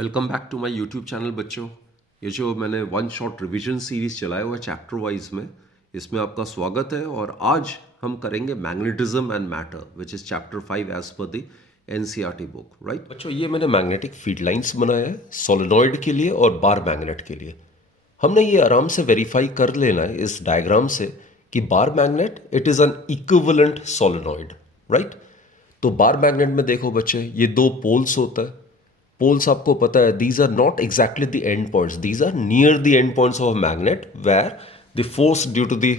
Welcome back to my YouTube channel बच्चों। ये जो मैंने वन शॉट रिवीजन सीरीज चलाया हुआ है चैप्टर वाइज में, इसमें आपका स्वागत है। और आज हम करेंगे magnetism and matter which is chapter 5 as per the NCERT book. Right बच्चों, ये मैंने मैग्नेटिक फील्ड लाइंस बनाया है सोलेनॉइड के लिए और बार मैग्नेट के लिए। हमने ये आराम से वेरीफाई कर लेना है इस डायग्राम से कि बार magnet it is an equivalent solenoid. Right, तो बार मैग्नेट में देखो बच्चे, ये दो पोल्स होता है। पोल्स आपको पता है, these are not exactly the end points, these are near the end points of magnet where the force due to the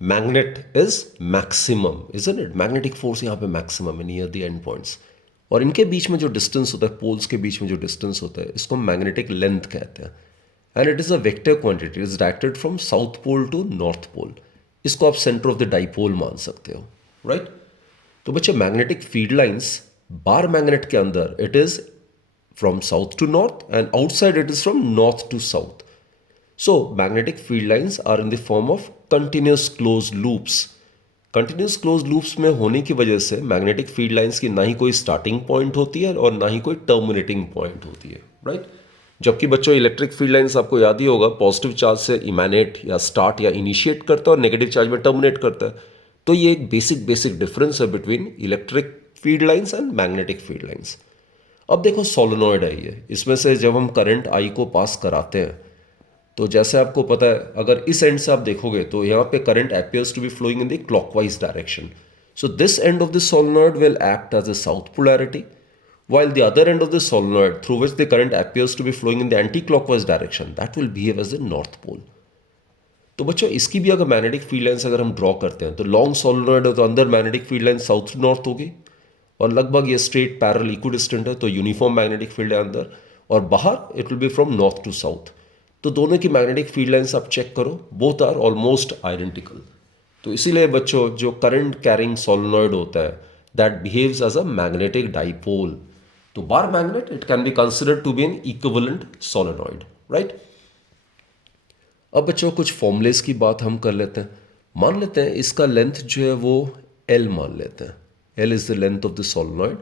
magnet is maximum, isn't it? Magnetic force यहाँ पे मैक्सिमम है near the end points. और इनके बीच में जो distance होता है, poles के बीच में जो डिस्टेंस होता है, इसको मैग्नेटिक लेंथ कहते हैं। And it is a vector quantity, is directed from south pole to north pole. इसको आप सेंटर ऑफ द डाइपोल मान सकते हो। राइट, तो बच्चे magnetic field lines bar magnet के अंदर it is from south to north and outside it is from north to south. So magnetic field lines are in the form of continuous closed loops. Continuous closed loops में होने की वजह से magnetic field lines की ना ही कोई starting point होती है और ना ही कोई टर्मिनेटिंग पॉइंट होती है। राइट, जबकि बच्चों इलेक्ट्रिक फील्ड लाइंस आपको याद ही होगा, पॉजिटिव चार्ज से इमैनेट या स्टार्ट या इनिशिएट करता है और नेगेटिव चार्ज में टर्मिनेट करता है। तो ये एक बेसिक डिफरेंस है between electric field lines and magnetic field lines. अब देखो सोलेनॉइड है ये, इसमें से जब हम करंट आई को पास कराते हैं तो जैसे आपको पता है, अगर इस एंड से आप देखोगे तो यहाँ पे current appears to be flowing in the clockwise direction. So this end of the solenoid will act as a south polarity, while the other end of the solenoid through which the current appears to be flowing in the anti-clockwise direction, that will behave as the north pole. तो बच्चों इसकी भी अगर magnetic field lines अगर हम draw करते हैं तो लॉन्ग सोलेनॉइड है तो अंदर magnetic field line south to north होगी और लगभग ये स्ट्रेट पैरेलल इक्विडिस्टेंट है, तो यूनिफॉर्म मैग्नेटिक फील्ड है अंदर, और बाहर it will be from north to south. तो दोनों की मैग्नेटिक फील्ड लाइन्स आप चेक करो, बोथ आर ऑलमोस्ट आइडेंटिकल। तो इसीलिए बच्चों जो करंट कैरिंग सोलेनॉइड होता है that behaves as a magnetic dipole. तो bar magnet it can be considered to be an equivalent solenoid. Right, अब बच्चों कुछ फॉर्मूलेस की बात हम कर लेते हैं। मान लेते हैं इसका लेंथ जो है वो L मान लेते हैं, L is the length of the solenoid,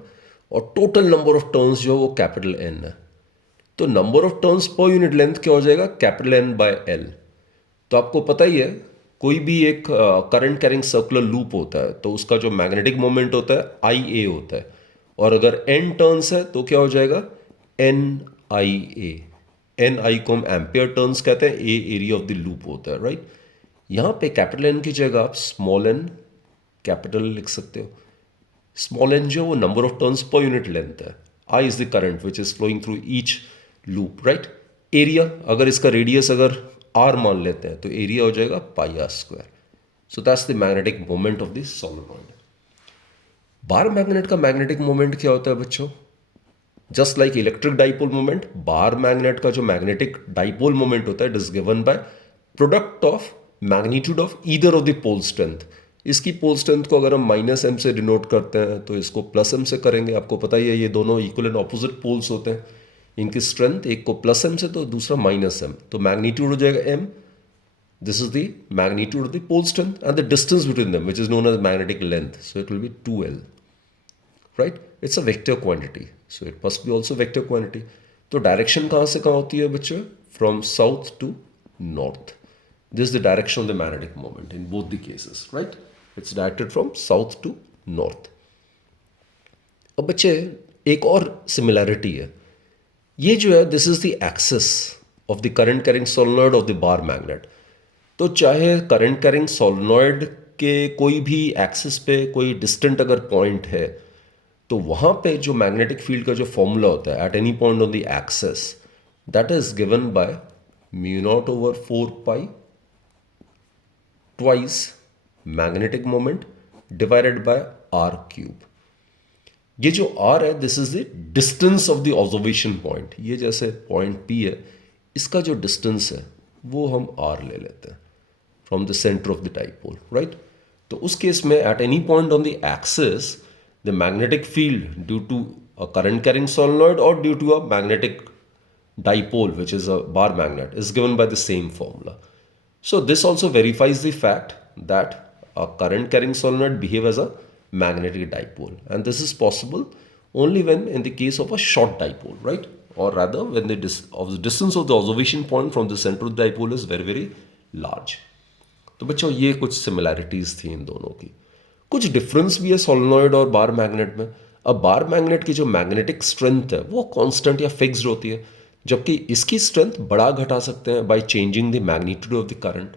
और टोटल नंबर ऑफ टर्न्स जो है वो कैपिटल N है। तो number of turns per unit length क्या हो जाएगा, कैपिटल N बाय L। तो आपको पता ही है, कोई भी एक करंट कैरिंग सर्कुलर लूप होता है तो उसका जो मैग्नेटिक मोमेंट होता है IA होता है, और अगर N टर्न्स है तो क्या हो जाएगा, NIA। NI को हम एम्पियर टर्न्स कहते हैं, A area of the loop होता है। राइट, यहाँ पे कैपिटल N की जगह आप स्मॉल n कैपिटल लिख सकते हो। स्मॉल n जो वो number of turns per unit length है, I is the current which is flowing through each loop. Right, area अगर इसका रेडियस अगर R मान लेते हैं तो एरिया हो जाएगा pi R square. So that's the magnetic moment of the solenoid. Bar magnet का मैग्नेटिक मोमेंट क्या होता है बच्चों, just like electric dipole moment, bar magnet का जो मैग्नेटिक डाइपोल मोमेंट होता है it is given by product of magnitude of either of the pole strength. इसकी पोल स्ट्रेंथ को अगर हम -m से डिनोट करते हैं तो इसको +m से करेंगे। आपको पता ही है ये दोनों इक्वल एंड ऑपोजिट पोल्स होते हैं, इनकी स्ट्रेंथ एक को +m से तो दूसरा -m, तो मैग्नीट्यूड हो जाएगा m। This is the magnitude of the pole strength and the distance between them which is known as magnetic length, so it will be 2L। Right, it's a vector quantity, so it must be also vector quantity. तो direction कहाँ से कहाँ होती है बच्चों, from south to north. This is the direction of the magnetic moment in both the cases, right? It's directed from south to north. अब बच्चे एक और सिमिलैरिटी है, ये जो है this is the axis of the current carrying solenoid of the bar magnet. तो चाहे करंट कैरिंग सोलेनॉइड के कोई भी एक्सिस पे कोई डिस्टेंट अगर पॉइंट है तो वहाँ पे जो मैग्नेटिक फील्ड का जो फॉर्मूला होता है at any point on the axis that is given by μ0/4 twice magnetic moment divided by r cube। ये जो r है this is the distance of the observation point. ये जैसे पॉइंट P है, इसका जो डिस्टेंस है वो हम r ले लेते हैं from the centre of the dipole. Right, तो उस केस में at any point on the axis the magnetic field due to a current carrying solenoid और due to a magnetic dipole which is a bar magnet is given by the same formula. So this also verifies the fact that a current carrying solenoid behave as a magnetic dipole, and this is possible only when in the case of a short dipole, right? or rather when the distance of the observation point from the center of the dipole is very very large. तो बच्चों ये कुछ similarities थी इन दोनों की. कुछ difference भी है सोलेनॉइड और बार मैग्नेट में. अब बार मैग्नेट की जो मैग्नेटिक स्ट्रेंथ है वो कांस्टेंट या फिक्स्ड होती है, जबकि इसकी स्ट्रेंथ बढ़ा घटा सकते हैं by changing the magnitude of the current.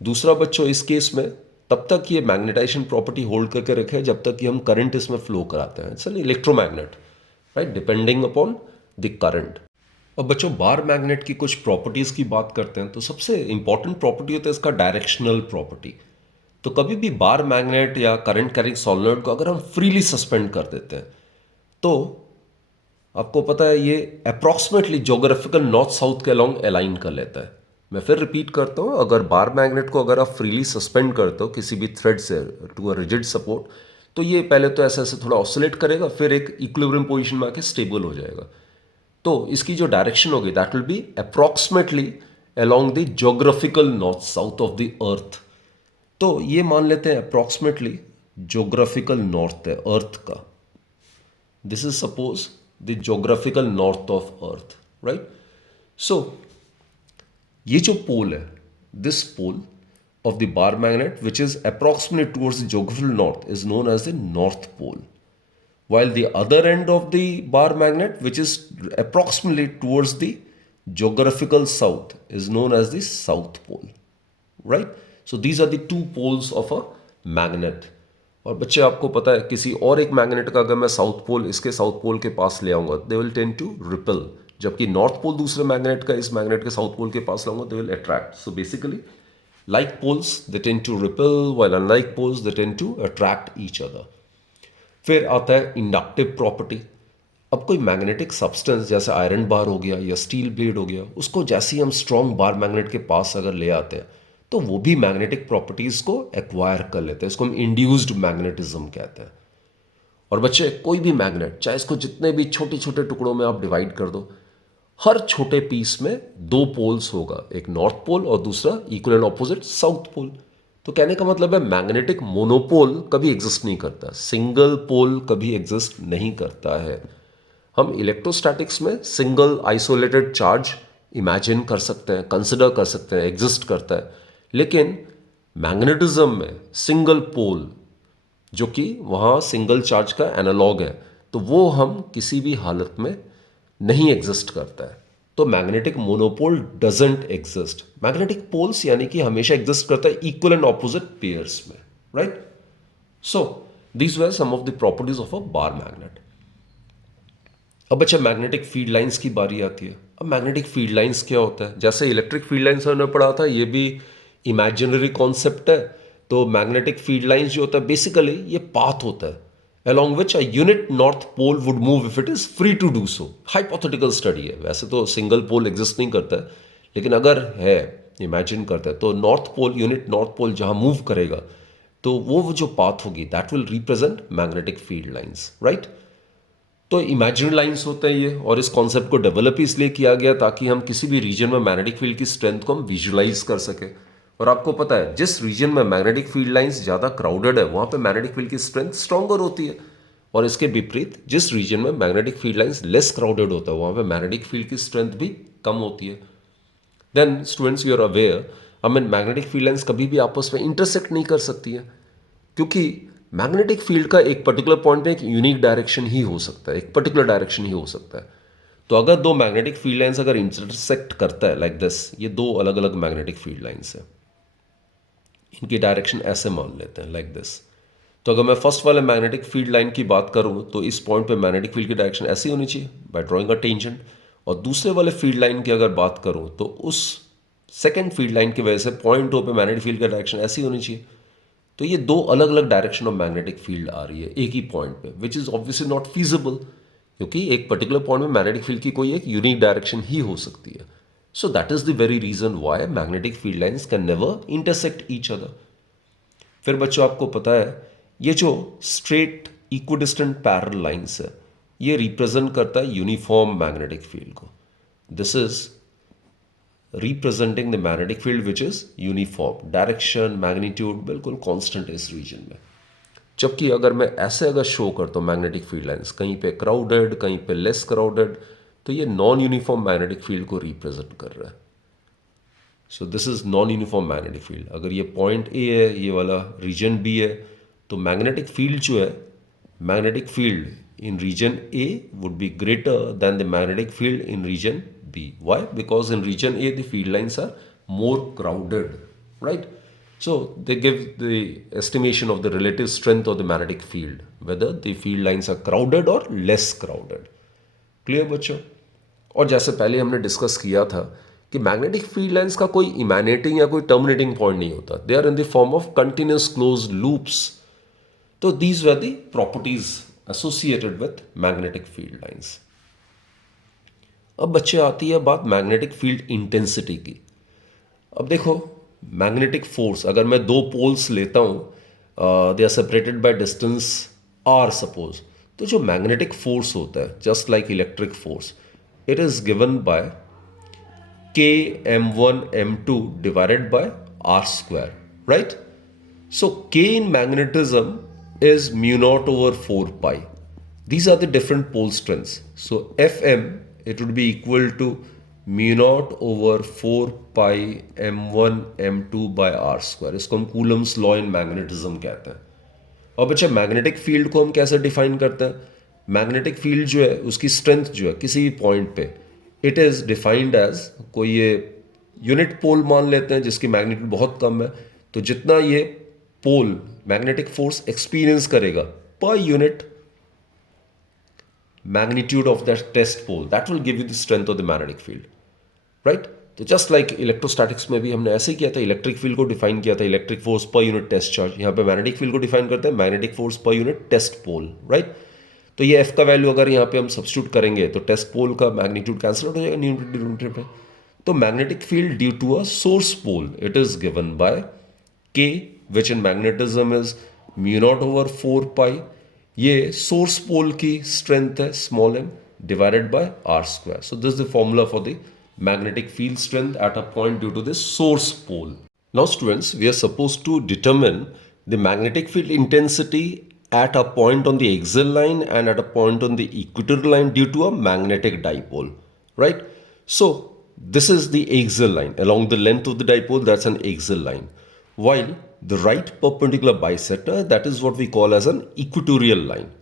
दूसरा बच्चों इस केस में तब तक ये मैग्नेटाइजेशन प्रॉपर्टी होल्ड करके रखे जब तक कि हम करंट इसमें फ्लो कराते हैं. It's an electromagnet, right, depending upon the current. अब बच्चों बार मैग्नेट की कुछ प्रॉपर्टीज़ की बात करते हैं तो सबसे इंपॉर्टेंट प्रॉपर्टी होता है इसका डायरेक्शनल प्रॉपर्टी. तो कभी भी बार मैग्नेट या करंट कैरिंग सोलेनॉइड को अगर हम फ्रीली सस्पेंड कर देते हैं तो आपको पता है ये अप्रॉक्सीमेटली ज्योग्राफिकल नॉर्थ साउथ के अलोंग अलाइन कर लेता है. मैं फिर रिपीट करता हूँ, अगर बार मैग्नेट को अगर आप फ्रीली सस्पेंड करते हो किसी भी थ्रेड से टू अ रिजिड सपोर्ट, तो ये पहले तो ऐसे ऐसे थोड़ा ऑसिलेट करेगा, फिर एक इक्विलिब्रियम पोजीशन में आके स्टेबल हो जाएगा. तो इसकी जो डायरेक्शन होगी that will B approximately along the geographical north south of the earth. तो ये मान लेते हैं अप्रॉक्सीमेटली ज्योग्राफिकल नॉर्थ है अर्थ का. This is suppose the geographical north of Earth, right. So ये जो पोल है, this pole of the bar magnet which is approximately towards the geographical north is known as the north pole, while the other end of the bar magnet which is approximately towards the geographical south is known as the south pole, right. So these are the two poles of a magnet. और बच्चे आपको पता है किसी और एक magnet का अगर मैं साउथ पोल इसके साउथ पोल के पास ले आऊंगा they will tend to repel, जबकि नॉर्थ पोल दूसरे मैग्नेट का इस मैग्नेट के साउथ पोल के पास लाऊंगा they will attract. So basically like poles they tend to repel while unlike poles they tend to attract each other. फिर आता है इंडक्टिव प्रॉपर्टी. अब कोई मैग्नेटिक सब्सटेंस जैसे आयरन बार हो गया या स्टील ब्लेड हो गया, उसको जैसे ही हम स्ट्रॉन्ग बार मैग्नेट के पास अगर ले आते हैं तो वो भी मैग्नेटिक प्रॉपर्टीज को एक्वायर कर लेते हैं. इसको हम इंड्यूस्ड मैग्नेटिज्म कहते हैं. और बच्चे कोई भी मैग्नेट चाहे इसको जितने भी छोटे छोटे टुकड़ों में आप डिवाइड कर दो, हर छोटे पीस में दो पोल्स होगा, एक नॉर्थ पोल और दूसरा equal and opposite south pole. तो कहने का मतलब है मैग्नेटिक मोनोपोल कभी एग्जिस्ट नहीं करता, सिंगल पोल कभी एग्जिस्ट नहीं करता है. हम इलेक्ट्रोस्टैटिक्स में सिंगल आइसोलेटेड चार्ज इमेजिन कर सकते हैं, कंसिडर कर सकते हैं, एग्जिस्ट करता है. लेकिन मैग्नेटिज्म में सिंगल पोल जो कि वहाँ सिंगल चार्ज का एनालॉग है, तो वो हम किसी भी हालत में नहीं एग्जिस्ट करता है. तो magnetic monopole doesn't exist. Magnetic poles यानी कि हमेशा एग्जिस्ट करता है इक्वल एंड ऑपोजिट पेयर्स में, right. So these were some of the properties of a bar magnet. अब अच्छा मैग्नेटिक फील्ड लाइंस की बारी आती है. अब मैग्नेटिक फील्ड लाइंस क्या होता है? जैसे इलेक्ट्रिक फील्ड लाइंस हमने पढ़ा था, ये भी इमेजिनरी कॉन्सेप्ट है. तो मैग्नेटिक फील्ड लाइंस जो होता है बेसिकली ये पाथ होता है along which a unit north pole would move if it is free to do so. Hypothetical study है, वैसे तो सिंगल पोल एग्जिस्ट नहीं करता है, लेकिन अगर है इमेजिन करता है तो north pole, unit north pole जहाँ मूव करेगा तो वो जो पाथ होगी that will represent magnetic field lines, right. तो इमेजिनरी लाइंस होते हैं ये, और इस कॉन्सेप्ट को डेवलप इसलिए किया गया ताकि हम किसी भी रीजन में मैग्नेटिक फील्ड की स्ट्रेंथ को हम विजुलाइज कर सकें. और आपको पता है जिस रीजन में मैग्नेटिक फील्ड लाइंस ज़्यादा क्राउडेड है वहाँ पे मैग्नेटिक फील्ड की स्ट्रेंथ स्ट्रॉन्गर होती है, और इसके विपरीत जिस रीजन में magnetic field lines less crowded होता है वहाँ पे मैग्नेटिक फील्ड की स्ट्रेंथ भी कम होती है. Then students you are aware, magnetic field lines कभी भी आपस में इंटरसेक्ट नहीं कर सकती है, क्योंकि मैग्नेटिक फील्ड का एक पर्टिकुलर पॉइंट पे एक यूनिक डायरेक्शन ही हो सकता है, एक पर्टिकुलर डायरेक्शन ही हो सकता है. तो अगर दो मैग्नेटिक फील्ड लाइंस अगर इंटरसेक्ट करता है लाइक दिस, ये दो अलग अलग मैग्नेटिक फील्ड लाइंस है, इनकी डायरेक्शन ऐसे मान लेते हैं लाइक दिस. तो अगर मैं फर्स्ट वाले मैग्नेटिक फील्ड लाइन की बात करूं तो इस पॉइंट पे मैग्नेटिक फील्ड की डायरेक्शन ऐसी होनी चाहिए बाय ड्राइंग अ टेंजेंट. और दूसरे वाले फील्ड लाइन की अगर बात करूं तो उस सेकंड फील्ड लाइन की वजह से पॉइंट ओ पे मैग्नेटिक फील्ड की डायरेक्शन ऐसी होनी चाहिए. तो ये दो अलग अलग डायरेक्शन ऑफ मैग्नेटिक फील्ड आ रही है एक ही पॉइंट पे, which is obviously not feasible, क्योंकि एक पर्टिकुलर पॉइंट में मैग्नेटिक फील्ड की कोई एक यूनिक डायरेक्शन ही हो सकती है. So that is the very reason why magnetic field lines can never intersect each other. फिर बच्चों आपको पता है ये जो स्ट्रेट इक्विडिस्टेंट पैरेलल लाइंस है ये रिप्रेजेंट करता है यूनिफॉर्म मैग्नेटिक फील्ड को. This is representing the magnetic field which is uniform, direction magnitude बिल्कुल कांस्टेंट है इस रीजन में. जबकि अगर मैं ऐसे अगर शो करता हूँ मैग्नेटिक फील्ड लाइंस, कहीं पे क्राउडेड कहीं पे लेस क्राउडेड, तो ये नॉन यूनिफॉर्म मैग्नेटिक फील्ड को रिप्रेजेंट कर रहा है. सो this is non uniform magnetic field. अगर ये पॉइंट ए है, ये वाला रीजन बी है, तो मैग्नेटिक फील्ड जो है, magnetic field in region A would be greater than the magnetic field in region B. Why? Because in region A the field lines are more crowded, right? So they give the estimation of the relative strength of the magnetic field, whether the field lines are crowded or less crowded. Clear बच्चों? और जैसे पहले हमने discuss किया था कि magnetic field lines का कोई इमैनेटिंग या कोई टर्मिनेटिंग पॉइंट नहीं होता. They are in the form of continuous close loops. तो these were the properties associated with magnetic field lines. अब बच्चे आती है बात मैग्नेटिक फील्ड इंटेंसिटी की. अब देखो, मैग्नेटिक फोर्स, अगर मैं दो पोल्स लेता हूँ, they are separated by distance r suppose, तो जो मैग्नेटिक फोर्स होता है, just like electric force, it is given by k m1 m2 divided by r square, right? So k in magnetism is mu naught over 4 pi. These are the different pole strengths. So Fm, it would be equal to mu naught over 4 pi m1 m2 by r square. इसको हम Coulomb's law in magnetism कहते हैं. और बच्चा magnetic field को हम कैसे define करते हैं? मैग्नेटिक फील्ड जो है, उसकी स्ट्रेंथ जो है किसी भी पॉइंट पे, इट इज डिफाइंड एज, कोई ये यूनिट पोल मान लेते हैं जिसकी मैग्नीट्यूड बहुत कम है, तो जितना ये पोल मैग्नेटिक फोर्स एक्सपीरियंस करेगा पर unit magnitude of that test pole, that will give you the strength of the magnetic field, right? तो जस्ट लाइक इलेक्ट्रोस्टैटिक्स में भी हमने ऐसे ही किया था, इलेक्ट्रिक फील्ड को डिफाइन किया था, electric force per unit test charge. यहाँ पे मैग्नेटिक फील्ड को डिफाइन करते हैं, magnetic force per unit test pole, right? तो ये एफ का वैल्यू अगर यहाँ पे हम सब्स्टिट्यूट करेंगे तो टेस्ट पोल का मैग्नीट्यूड कैंसिल आउट हो जाएगा न्यूमरेटर पे. तो magnetic field due to a source pole, it is given by K, which in magnetism is mu naught over 4 pi. ये सोर्स पोल की स्ट्रेंथ है, small m, divided by are square. So this is the formula for the magnetic field strength at a point due to this source pole. Now students, we are supposed to determine the magnetic field intensity at a point on the axial line and at a point on the equatorial line due to a magnetic dipole, right? So this is the axial line. Along the length of the dipole, that's an axial line. While the right perpendicular bisector, that is what we call as an equatorial line.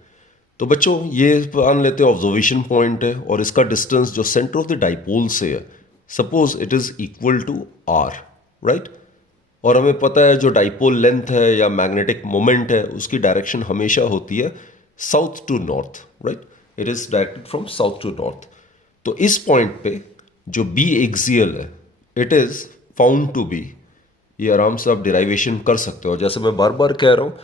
तो बच्चों ये मान लेते हैं observation point है और इसका distance जो सेंटर ऑफ द डाइपोल से है, suppose it is equal to r, right? और हमें पता है जो डाइपोल लेंथ है या मैग्नेटिक मोमेंट है उसकी डायरेक्शन हमेशा होती है south to north, right? It is directed from south to north. तो इस पॉइंट पे जो बी एक्सियल है, it is found to be, ये आराम से आप डिराइवेशन कर सकते हो. जैसे मैं बार बार कह रहा हूँ,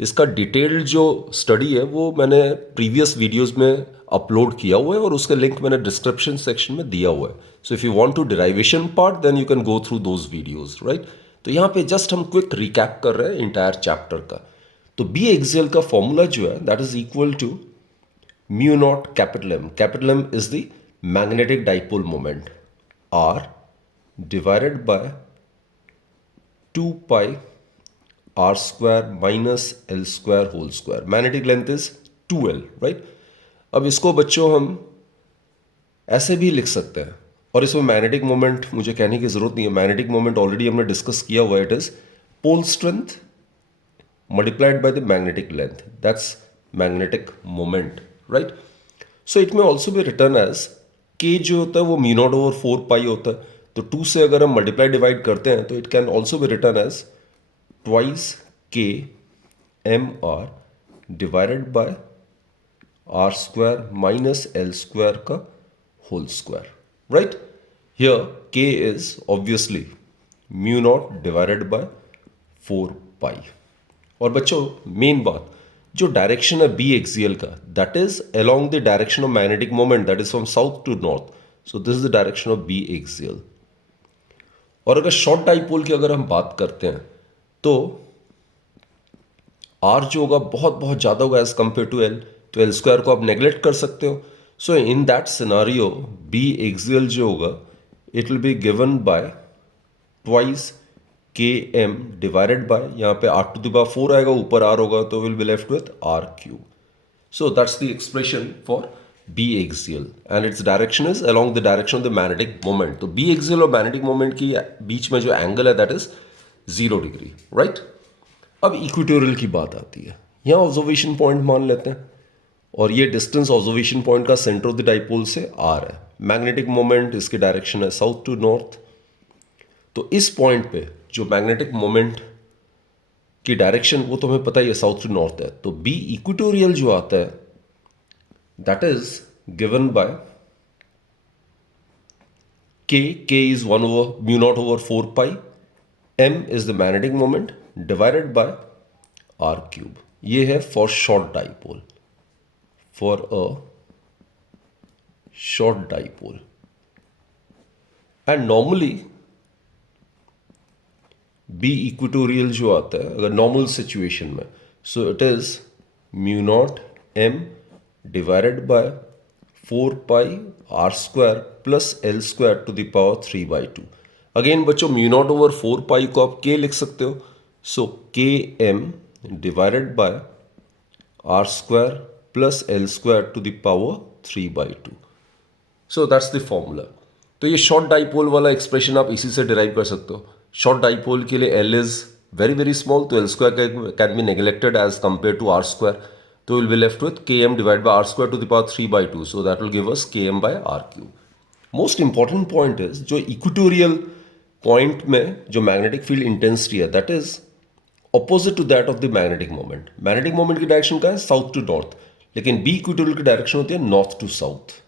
इसका डिटेल्ड जो स्टडी है वो मैंने प्रीवियस वीडियोस में अपलोड किया हुआ है और उसका लिंक मैंने डिस्क्रिप्शन सेक्शन में दिया हुआ है. So if you want to derivation part then you can go through those videos, right? तो यहाँ पे जस्ट हम क्विक रिकैप कर रहे हैं इंटायर चैप्टर का. तो बी एक्सियल का फॉर्मूला जो है that is equal to mu naught capital M. Capital M is the magnetic dipole moment, r divided by 2 pi r square minus l square whole square. Magnetic length is 2l, right? अब इसको बच्चों हम ऐसे भी लिख सकते हैं और इसमें मैग्नेटिक मोमेंट मुझे कहने की जरूरत नहीं है. मैग्नेटिक मोमेंट ऑलरेडी हमने डिस्कस किया हुआ है. It is pole strength multiplied by the magnetic length, that's magnetic moment, right? So it में ऑल्सो भी रिटर्न एज के जो होता है वो म्यू नॉट ओवर 4 पाई होता है. तो 2 से अगर हम मल्टीप्लाई डिवाइड करते हैं तो इट कैन ऑल्सो भी written as twice k mr divided by r square minus l square का whole square, right? Here k is obviously mu naught divided by 4 pi. और बच्चों मेन बात, जो डायरेक्शन है बी एक्सियल का, that is along the direction of magnetic moment, that is from south to north. So this is the direction of b axial. और अगर short dipole की अगर हम बात करते हैं तो आर जो होगा बहुत बहुत ज़्यादा होगा एज कंपेयर टू एल, तो एल स्क्वायर को आप नेग्लेक्ट कर सकते हो. So in that scenario B axial जो होगा it will be given by twice K M divided by, यहाँ पे आर टू द पावर 4 आएगा, ऊपर आर होगा तो will be left with r cube. So that's the expression for B axial and its direction is along the direction of the magnetic moment. तो B axial और magnetic moment की बीच में जो एंगल है दैट इज 0 डिग्री, राइट. अब equatorial की बात आती है. यहाँ ऑब्जर्वेशन पॉइंट मान लेते हैं और ये डिस्टेंस ऑब्जर्वेशन पॉइंट का सेंटर ऑफ द डाइपोल से आर है. मैग्नेटिक मोमेंट इसकी डायरेक्शन है साउथ टू नॉर्थ. तो इस पॉइंट पे जो मैग्नेटिक मोमेंट की डायरेक्शन वो तुम्हें पता ही है, साउथ टू नॉर्थ है. तो बी इक्वेटोरियल जो आता है that is given by K is 1/μ0/4 pi. M is the magnetic moment divided by are cube. ये है for short dipole, for a short dipole. And normally B equatorial जो आता है अगर नॉर्मल सिचुएशन में, so it is μ0 m divided by 4 pi r² plus l² to the power 3/2. Again बच्चों μ0/4 pi को आप k लिख सकते हो. सो km divided by r² plus l² to the power 3/2. So that's the formula. तो ये शॉर्ट डाइपोल वाला एक्सप्रेशन आप इसी से डिराइव कर सकते हो. शॉर्ट डाइपोल के लिए L is very very small, तो L² can be neglected as compare to R². तो will be left with Km divide by R² to the power 3/2. So that will give us Km by R³. Most important point is जो equatorial point में जो magnetic field intensity है that is opposite to that of the magnetic moment. Magnetic moment की direction का है south to north, लेकिन B equatorial की direction होती है north to south.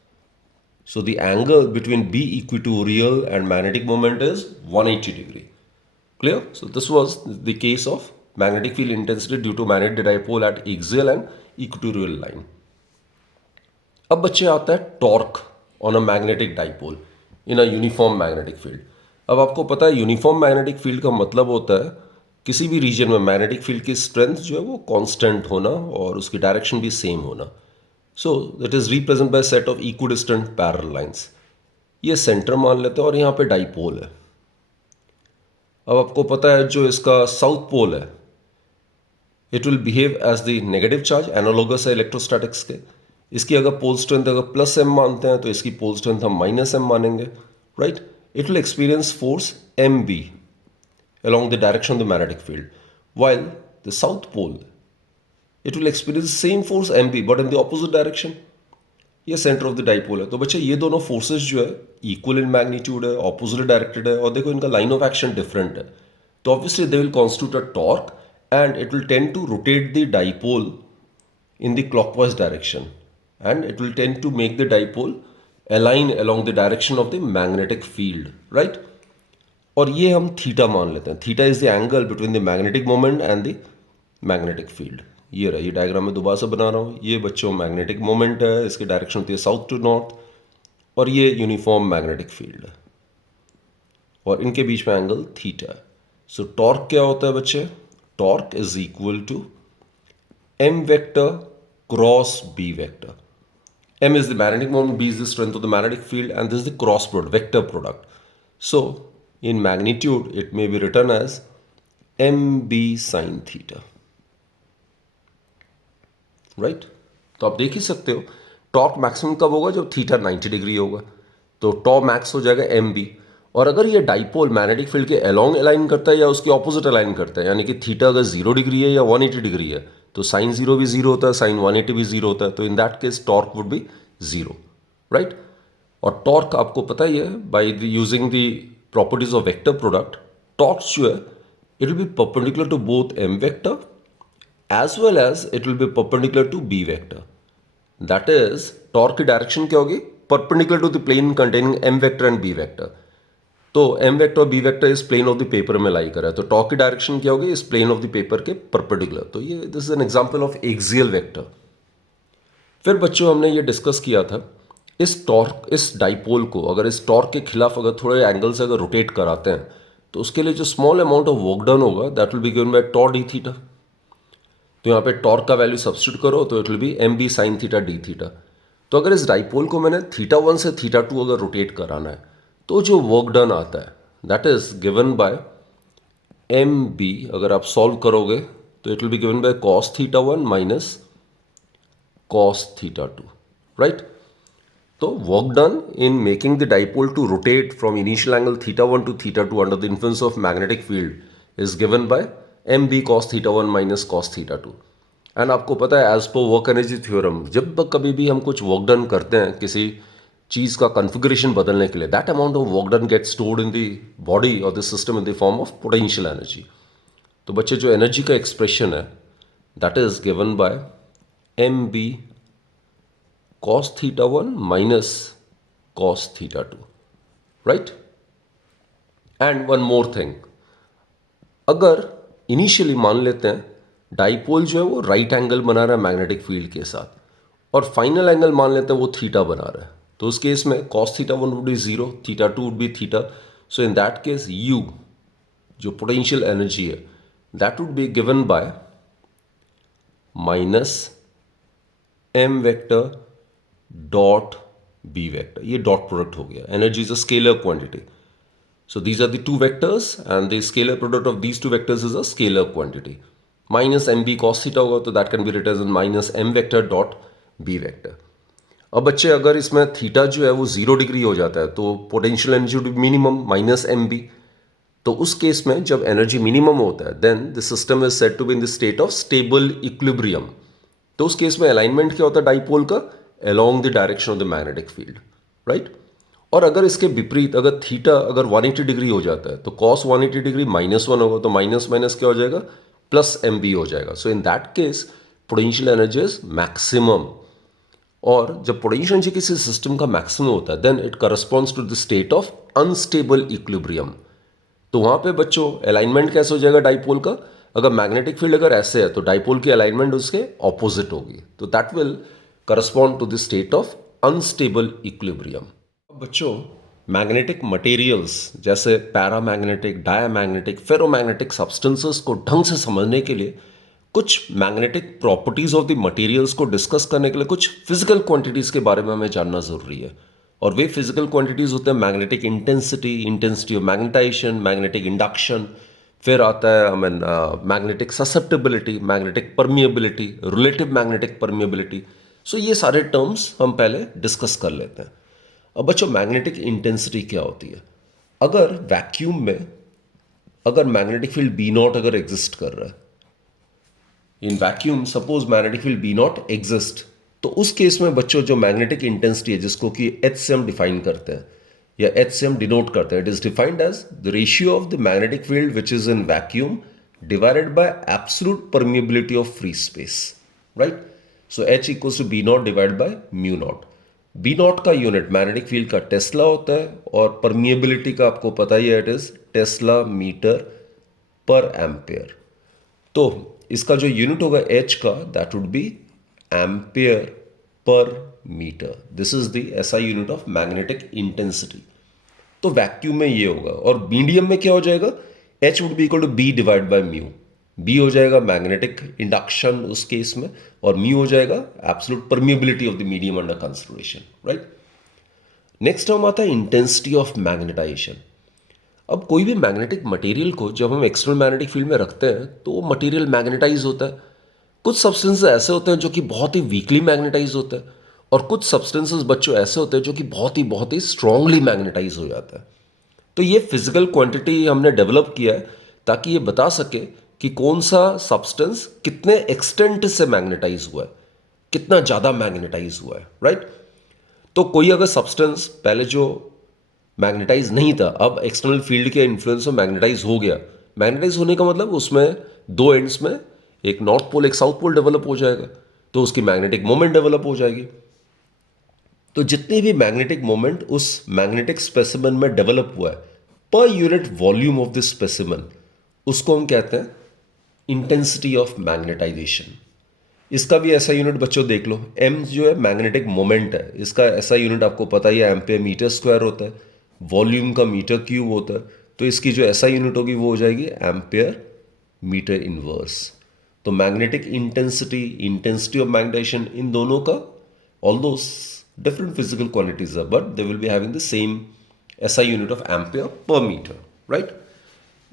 So the angle between B equatorial and magnetic moment is 180 degree. Clear? So this was the case of magnetic field intensity due to magnetic dipole at axial and equatorial line. अब बच्चे आता है torque on a magnetic dipole in a uniform magnetic field. अब आपको पता है uniform magnetic field का मतलब होता है किसी भी रीजन में मैग्नेटिक फील्ड की स्ट्रेंथ जो है वो कांस्टेंट होना और उसकी डायरेक्शन भी सेम होना. सो that is represent by set of equidistant parallel lines. ये सेंटर मान लेते हैं और यहाँ पे डाइपोल है. अब आपको पता है जो इसका साउथ पोल है it will behave as the negative charge, analogous है इलेक्ट्रोस्टैटिक्स के. इसकी अगर पोल स्ट्रेंथ अगर प्लस m मानते हैं तो इसकी पोल स्ट्रेंथ हम -m मानेंगे, right. It will experience force mb along the direction of the magnetic field, while the south pole it will experience same force mb but in the opposite direction. ये centre of the dipole है. तो बच्चे ये दोनों forces जो है equal in magnitude है, opposite directed है और देखो इनका लाइन ऑफ एक्शन डिफरेंट है. तो obviously they will constitute a torque and it will tend to rotate the dipole in the clockwise direction and it will tend to make the dipole align along the direction of the magnetic field, right. और ये हम theta मान लेते हैं. Theta is the angle between the magnetic moment and the magnetic field. ये रहा, ये diagram में दोबारा से बना रहा हूँ. ये बच्चों मैग्नेटिक मोमेंट है, इसकी डायरेक्शन होती है साउथ टू नॉर्थ और ये यूनिफॉर्म मैग्नेटिक फील्ड है और इनके बीच में एंगल थीटा है. सो टॉर्क क्या होता है बच्चे? Torque is equal to m vector cross b vector. m is the magnetic moment, b is the strength of the magnetic field and this is the cross product, vector product. So in magnitude it may be written as mb sin theta, right. तो आप देख ही सकते हो torque maximum कब होगा जब theta 90 degree होगा. तो टॉ मैक्स हो जाएगा mb. और अगर ये डाइपोल मैग्नेटिक फील्ड के अलोंग अलाइन करता है या उसके ऑपोजिट अलाइन करता है, यानी कि थीटा अगर 0 डिग्री है या 180 डिग्री है तो साइन 0 भी 0 होता है, साइन 180 भी 0 होता है. तो in that case torque would be 0, right. और टॉर्क आपको पता ही है by using the properties of vector product, torque जो है it will be perpendicular to both m vector as well as it will be perpendicular to b vector. That is torque की direction क्या होगी? Perpendicular to the plane containing m vector and b vector. तो m vector और b vector इस plane of the paper में लाई कर रहा है, तो torque की डायरेक्शन क्या होगी? इस plane of the paper के perpendicular. तो ये this is an example of axial vector. फिर बच्चों हमने ये डिस्कस किया था इस टॉर्क, इस डाइपोल को अगर इस टॉर्क के खिलाफ अगर थोड़े एंगल से अगर रोटेट कराते हैं तो उसके लिए जो small amount of work done होगा that will be given by tau D theta. तो यहाँ पे टॉर्क का वैल्यू सब्स्टिट्यूट करो तो it will be M B sine theta D theta. तो अगर इस डाइपोल को मैंने θ1 से θ2 अगर रोटेट कराना है तो जो वर्क डन आता है that is given by M B. अगर आप सॉल्व करोगे तो it will be given by cos θ1 minus cos θ2, right. तो work done in making the dipole to rotate from initial angle θ1 to θ2 under the influence of magnetic field is given by M B cos θ1 minus cos θ2। And आपको पता है as per work energy theorem, जब कभी भी हम कुछ work done करते हैं किसी चीज़ का कॉन्फ़िगरेशन बदलने के लिए, that amount of work done get stored in the body और the system in the form of potential energy. तो बच्चे जो एनर्जी का एक्सप्रेशन है that is given by M B cos θ1 minus cos θ2, right? And one more thing, अगर initially मान लेते हैं डाइपोल जो है वो राइट एंगल बना रहा है मैग्नेटिक फील्ड के साथ और फाइनल एंगल मान लेते हैं वो थीटा बना रहा है, तो उस केस में cos θ1 would be 0, θ2 would be theta. So in that case u जो पोटेंशियल एनर्जी है that would be given by minus m vector dot B vector. ये डॉट प्रोडक्ट हो गया, energy is a scalar quantity, so these are the two vectors and the scalar product of these two vectors is a scalar quantity। minus mb cos theta होगा तो that can be written as minus m vector dot b vector। अब बच्चे अगर इसमें theta जो है वो 0 degree हो जाता है तो potential energy would be minimum minus M B. तो उस केस में जब एनर्जी मिनिमम होता है then the system is said to be in the state of stable equilibrium. तो उस केस में अलाइनमेंट क्या होता है डाइपोल का, along the direction of the magnetic field, right? और अगर इसके विपरीत अगर थीटा अगर 180 डिग्री हो जाता है तो cos 180 डिग्री -1 होगा तो माइनस माइनस क्या हो जाएगा, प्लस एम बी हो जाएगा। So in that case potential energy is maximum. और जब पोटेंशियल एनर्जी किसी सिस्टम का मैक्सिमम होता है then it corresponds to the state of unstable equilibrium. तो वहां पे बच्चों अलाइनमेंट कैसे हो जाएगा डाइपोल का, अगर मैग्नेटिक फील्ड अगर ऐसे है तो डाइपोल की अलाइनमेंट उसके ऑपोजिट होगी, तो that will correspond to the state of unstable equilibrium. बच्चों मैग्नेटिक मटेरियल्स जैसे पैरामैग्नेटिक, डायमैग्नेटिक, फेरोमैग्नेटिक सब्सटेंसेस को ढंग से समझने के लिए कुछ magnetic properties of the materials को डिस्कस करने के लिए कुछ फिजिकल क्वांटिटीज के बारे में हमें जानना जरूरी है। और वे फिजिकल क्वांटिटीज होते हैं magnetic intensity, intensity of magnetization, magnetic induction, फिर आता है magnetic susceptibility, magnetic permeability, relative magnetic permeability. So ये सारे टर्म्स हम पहले डिस्कस कर लेते हैं। अब बच्चों मैग्नेटिक इंटेंसिटी क्या होती है, अगर वैक्यूम में अगर मैग्नेटिक फील्ड बी नॉट अगर एग्जिस्ट कर रहा है, in vacuum suppose magnetic field B naught exist, तो उस केस में बच्चों जो मैग्नेटिक इंटेंसिटी है जिसको कि एच से हम डिफाइन करते हैं या एच से हम डिनोट करते हैं, it is defined as the ratio of the magnetic field which is in vacuum divided by absolute permeability of free space, right? So H equals to B naught divide by mu naught. B naught का unit magnetic field का tesla होता है और permeability का आपको पता ही है, it is tesla metre per ampere. तो इसका जो यूनिट होगा एच का that would be ampere per metre. This is the SI unit of magnetic intensity. तो वैक्यूम में ये होगा और मीडियम में क्या हो जाएगा, H would be equal to B divide by mu. B हो जाएगा मैग्नेटिक इंडक्शन उस केस में और म्यू हो जाएगा absolute permeability of the medium under consideration, right? Next term आता है इंटेंसिटी ऑफ मैग्नेटाइजेशन। अब कोई भी मैग्नेटिक मटेरियल को जब हम एक्सटर्नल मैग्नेटिक फील्ड में रखते हैं तो वो मटेरियल मैग्नेटाइज होता है। कुछ सब्सटेंसेस ऐसे होते हैं जो कि बहुत ही वीकली मैग्नेटाइज होते हैं और कुछ सब्सटेंसेस बच्चों ऐसे होते हैं जो कि बहुत ही स्ट्रांगली मैग्नेटाइज हो जाता है। तो ये फिजिकल क्वांटिटी हमने डेवलप किया है ताकि ये बता सके कि कौन सा सब्सटेंस कितने एक्सटेंट से मैग्नेटाइज हुआ है, कितना ज़्यादा मैग्नेटाइज हुआ है, राइट? तो कोई अगर सब्सटेंस पहले जो मैग्नेटाइज नहीं था अब एक्सटर्नल फील्ड के इन्फ्लुएंस से मैग्नेटाइज हो गया। मैग्नेटाइज होने का मतलब उसमें दो एंड्स में एक नॉर्थ पोल एक साउथ पोल डेवलप हो जाएगा, तो उसकी मैग्नेटिक मोमेंट डेवलप हो जाएगी। तो जितनी भी मैग्नेटिक मोमेंट उस मैग्नेटिक स्पेसिमेन में डेवलप हुआ है per unit volume of this specimen, उसको हम कहते हैं इंटेंसिटी ऑफ मैग्नेटाइजेशन। इसका भी ऐसा यूनिट बच्चों देख लो, एम जो है मैग्नेटिक मोमेंट है, इसका ऐसा यूनिट आपको पता ही है एम्पेयर मीटर स्क्वायर होता है, वॉल्यूम का मीटर क्यूब होता है, तो इसकी जो ऐसा यूनिट होगी वो हो जाएगी एम्पेयर मीटर इनवर्स। तो magnetic intensity, intensity of magnetization, इन दोनों का ऑल्दो डिफरेंट फिजिकल क्वांटिटीज है but they will be having the same ऐसा unit of ampere per metre, right?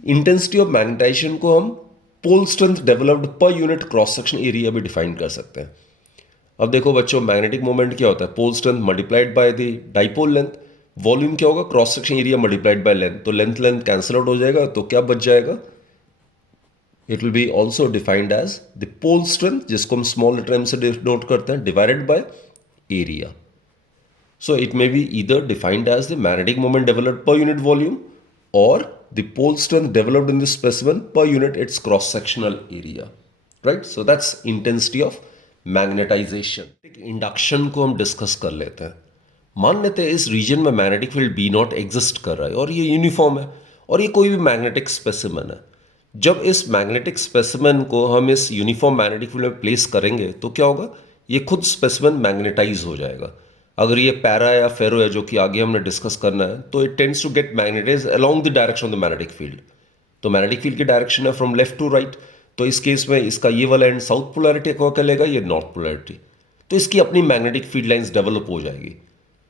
Intensity of magnetization को हम pole strength developed per unit cross section area भी define कर सकते हैं। अब देखो बच्चों, मैग्नेटिक मोमेंट क्या होता है? Pole strength multiplied by the dipole length. Volume क्या होगा? Cross section area multiplied by length. तो लेंथ लेंथ कैंसिल आउट हो जाएगा, तो क्या बच जाएगा? It will be also defined as the pole strength, जिसको हम स्मॉल लेटर एम से डिनोट करते हैं, divided by area. So it may be either defined as the magnetic moment developed per unit volume or the pole strength developed in the specimen per unit its cross-sectional area. Right? So that's intensity of magnetization. Induction को हम discuss कर लेते हैं. मान लेते हैं इस region में magnetic field B naught exist कर रहा है और ये यूनिफॉर्म है और ये कोई भी मैग्नेटिक स्पेसिमन है. जब इस मैग्नेटिक स्पेसिमन को हम इस यूनिफॉर्म मैग्नेटिक फील्ड में प्लेस करेंगे तो क्या होगा? ये खुद स्पेसिमन मैग्नेटाइज हो जाएगा. अगर ये पैरा या फेरो है, जो कि आगे हमने डिस्कस करना है, तो it tends to get magnetise along the direction of the magnetic field. तो मैग्नेटिक फील्ड की डायरेक्शन है फ्रॉम लेफ्ट टू राइट. तो इस केस में इसका ये वाला एंड साउथ पोलैरिटी को क्या लेगा? ये नॉर्थ पोलैरिटी. तो इसकी अपनी मैग्नेटिक फील्ड लाइंस डेवलप हो जाएगी.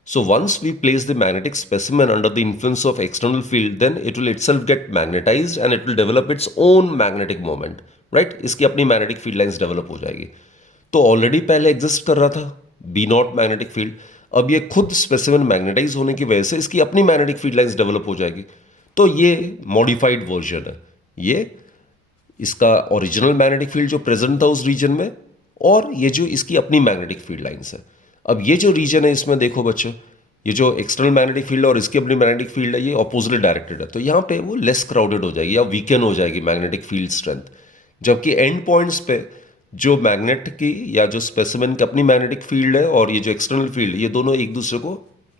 So once we place the magnetic specimen under the influence of external field, then it will itself get magnetized and it will develop its own magnetic moment, right? इसकी अपनी magnetic field lines develop हो जाएगी. तो already पहले exist कर रहा था B not magnetic field. अब ये खुद स्पेसिमेन मैग्नेटाइज होने की वजह से इसकी अपनी मैग्नेटिक फील्ड लाइंस डेवलप हो जाएगी. तो ये मॉडिफाइड वर्जन है. ये इसका ओरिजिनल मैग्नेटिक फील्ड जो प्रेजेंट था उस रीजन में, और ये जो इसकी अपनी मैग्नेटिक फील्ड लाइंस है. अब ये जो रीजन है इसमें देखो बच्चों, ये जो एक्सटर्नल मैग्नेटिक फील्ड है और इसकी अपनी मैग्नेटिक फील्ड है, ये ऑपोजिटली डायरेक्टेड है. तो यहाँ पे वो लेस क्राउडेड हो जाएगी या वीकन हो जाएगी मैग्नेटिक फील्ड स्ट्रेंथ. जबकि एंड पॉइंट्स पे जो मैग्नेट की या जो स्पेसिमेन की अपनी मैग्नेटिक फील्ड है और ये जो एक्सटर्नल फील्ड है, ये दोनों एक दूसरे को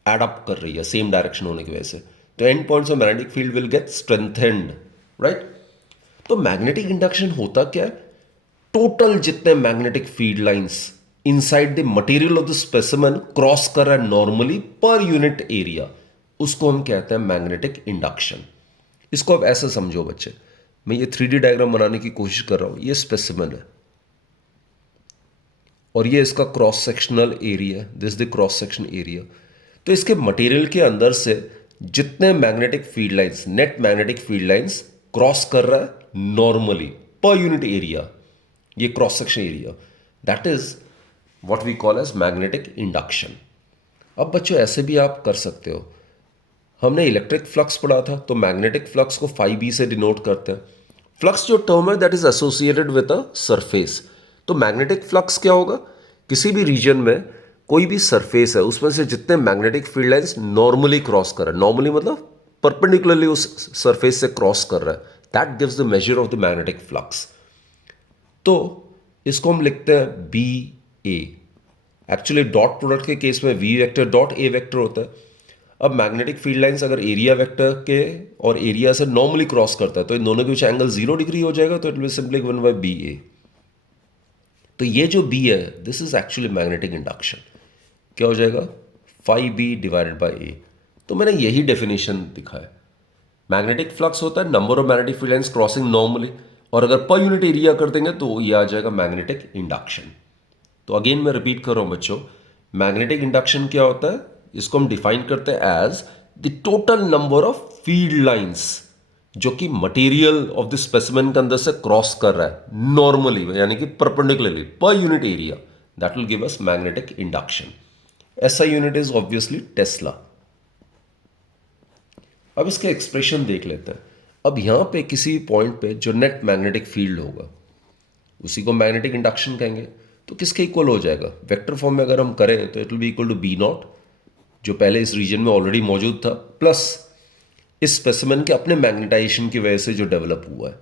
एडअप कर रही है सेम डायरेक्शन होने की वजह से. तो and points of magnetic field will get strengthened, right? तो मैग्नेटिक इंडक्शन होता क्या है? टोटल जितने magnetic field lines inside the material of the specimen cross कर रहा है नॉर्मली पर यूनिट एरिया, उसको हम कहते हैं मैग्नेटिक इंडक्शन. इसको अब ऐसे समझो बच्चे, मैं ये 3D डायग्राम बनाने की कोशिश कर रहा हूं. ये स्पेसिमेन है और ये इसका क्रॉस सेक्शनल एरिया है. This the cross section area. तो इसके मटेरियल के अंदर से जितने magnetic field lines, net magnetic field lines cross कर रहा है नॉर्मली पर यूनिट एरिया, ये cross section area, that is what we call as magnetic induction. अब बच्चों ऐसे भी आप कर सकते हो. हमने इलेक्ट्रिक फ्लक्स पढ़ा था, तो मैग्नेटिक फ्लक्स को phi b से डिनोट करते हैं. फ्लक्स जो टर्म है that is associated with a surface. तो मैग्नेटिक फ्लक्स क्या होगा? किसी भी रीजन में कोई भी सरफेस है उसमें से जितने magnetic field lines normally cross कर रहा है, नॉर्मली मतलब परपेंडिकुलरली उस सरफेस से क्रॉस कर रहा है, that gives the measure of the magnetic flux. तो इसको हम लिखते हैं B A. Actually dot product के केस में B vector dot A vector होता है. अब मैग्नेटिक फील्ड लाइंस अगर एरिया वेक्टर के और एरिया से नॉर्मली क्रॉस करता है तो इन दोनों के बीच एंगल 0 डिग्री हो जाएगा. तो it will simply given by B A. तो ये जो बी है, this is actually magnetic induction. क्या हो जाएगा? phi b divided by A. तो मैंने यही डेफिनेशन दिखाया. मैग्नेटिक फ्लक्स होता है number of magnetic field lines crossing normally, और अगर पर यूनिट एरिया कर देंगे तो ये आ जाएगा मैग्नेटिक इंडक्शन. तो अगेन मैं रिपीट कर रहा हूं बच्चों, मैग्नेटिक इंडक्शन क्या होता है? इसको हम डिफाइन करते हैं as the total number of field lines जो कि मटेरियल ऑफ द स्पेसिमेन के अंदर से क्रॉस कर रहा है नॉर्मली, यानी कि परपेंडिकुलरली पर unit area, that will give us magnetic induction. ऐसा यूनिट इज ऑब्वियसली टेस्ला. अब इसके एक्सप्रेशन देख लेते हैं. अब यहां पे किसी पॉइंट पे जो नेट मैग्नेटिक फील्ड होगा उसी को मैग्नेटिक इंडक्शन कहेंगे. तो किसके इक्वल हो जाएगा? वेक्टर फॉर्म में अगर हम करें तो it will be equal to B naught, जो पहले इस रीजन में ऑलरेडी मौजूद था, प्लस इस स्पेसिमेन के अपने मैग्नेटाइजेशन की वजह से जो डेवलप हुआ है.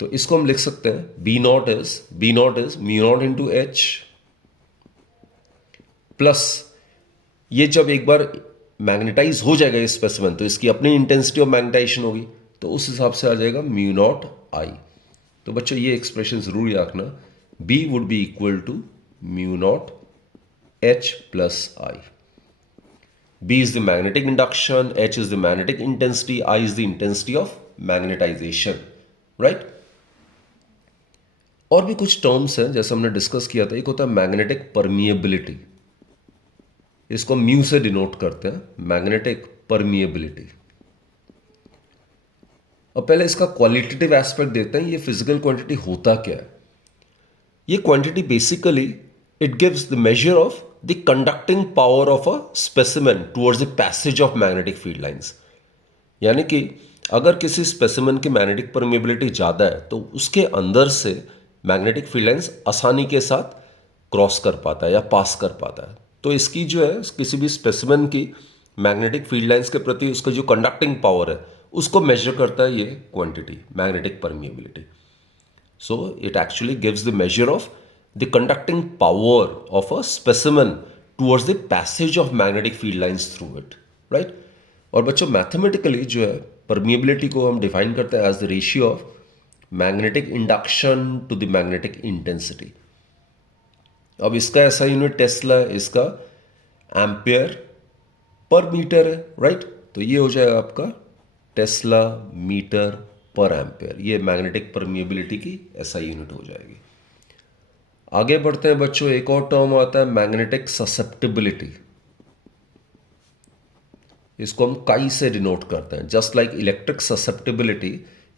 तो इसको हम लिख सकते हैं B naught is mu naught into H, plus ये जब एक बार मैग्नेटाइज हो जाएगा इस स्पेसिमेन तो इसकी अपनी इंटेंसिटी ऑफ मैग्नेटाइजेशन होगी, तो उस हिसाब से आ जाएगा म्यू नॉट आई. तो बच्चों ये एक्सप्रेशन जरूर याद रखना, B would be equal to mu naught H plus I. B is the magnetic induction, H is the magnetic intensity, I is the intensity of magnetization, right? और भी कुछ terms हैं जैसे हमने डिस्कस किया था. एक होता है मैग्नेटिक परमिएबिलिटी, इसको म्यू से डिनोट करते हैं, मैग्नेटिक परमिएबिलिटी. अब पहले इसका क्वालिटेटिव एस्पेक्ट देखते हैं, ये फिजिकल क्वांटिटी होता क्या है. ये quantity basically it gives the measure of the conducting power of a specimen towards the passage of magnetic field lines. यानी कि अगर किसी स्पेसिमेन की मैग्नेटिक परमिएबिलिटी ज़्यादा है तो उसके अंदर से मैग्नेटिक फील्ड लाइंस आसानी के साथ क्रॉस कर पाता है या पास कर पाता है। तो इसकी जो है किसी भी स्पेसिमेन की मैग्नेटिक फील्ड लाइंस के प्रति उसका जो कंडक्टिंग पावर है उसको मेजर करता है ये quantity magnetic permeability. So it actually gives the measure of the conducting power of a specimen towards the passage of magnetic field lines through it, right? और बच्चों मैथमेटिकली जो है परमिएबिलिटी को हम डिफाइन करते हैं as the ratio of magnetic induction to the magnetic intensity. अब इसका ऐसा यूनिट टेस्ला है, इसका एम्पियर पर मीटर है, राइट? तो ये हो जाएगा आपका टेस्ला मीटर पर एम्पियर। ये मैग्नेटिक परमिएबिलिटी की ऐसा यूनिट हो जाएगी। आगे बढ़ते हैं बच्चों, एक और टर्म आता है मैग्नेटिक ससेप्टिबिलिटी। इसको हम काई से डिनोट करते हैं। Just like electric susceptibility,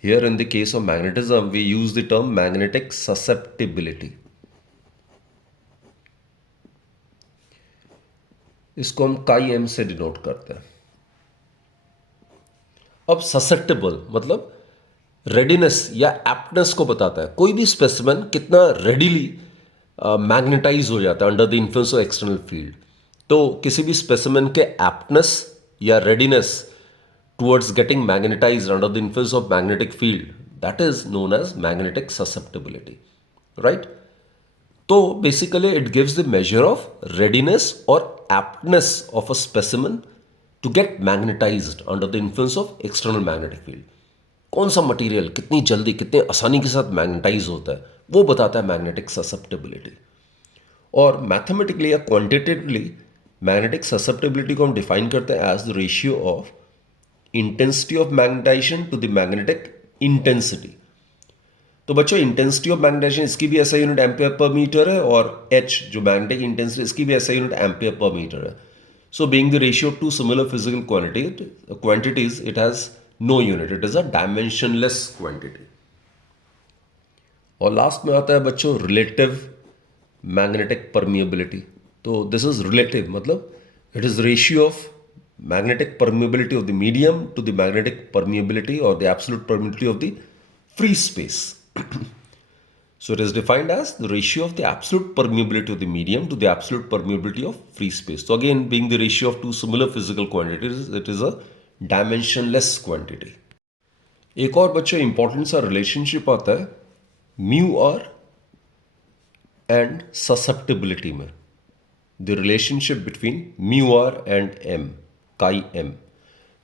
here in the case of magnetism we use the term magnetic susceptibility. इसको हम काई एम से डिनोट करते हैं। अब ससेप्टिबल मतलब रेडीनेस या एप्टनेस को बताता है। कोई भी स्पेसिमेन कितना रेडीली मैग्नेटाइज हो जाता है under the influence of external field. तो किसी भी स्पेसिमेन के एप्टनेस या readiness towards getting magnetized under the influence of magnetic field, that is known as magnetic susceptibility, right? तो basically it gives the measure of readiness और aptness of a specimen to get magnetized under the influence of external magnetic field. कौन सा material कितनी जल्दी कितने आसानी के साथ मैग्नेटाइज होता है वो बताता है मैग्नेटिक ससेप्टिबिलिटी। और मैथमेटिकली या क्वांटिटेटिवली मैग्नेटिक ससेप्टिबिलिटी को हम डिफाइन करते हैं as the ratio of intensity of magnetization to the magnetic intensity. तो बच्चों इंटेंसिटी ऑफ मैग्नेटाइजेशन इसकी भी ऐसा यूनिट एम्पियर पर मीटर है, और एच जो मैग्नेटिक इंटेंसिटी इसकी भी ऐसा यूनिट एम्पियर पर मीटर है। So being the ratio of two similar physical quantities it has no unit, it is a dimensionless quantity. और लास्ट में आता है बच्चों रिलेटिव मैग्नेटिक परमिएबिलिटी। तो दिस इज रिलेटिव मतलब it is ratio of magnetic permeability of the medium to the magnetic permeability और the absolute permeability of the free space. So it is defined as the ratio of the absolute permeability of the medium to the absolute permeability of free space. So again, being the ratio of two similar physical quantities, it is a dimensionless quantity. एक और बच्चों important सा relationship आता है mu R and susceptibility में, the relationship between mu R and M, chi M.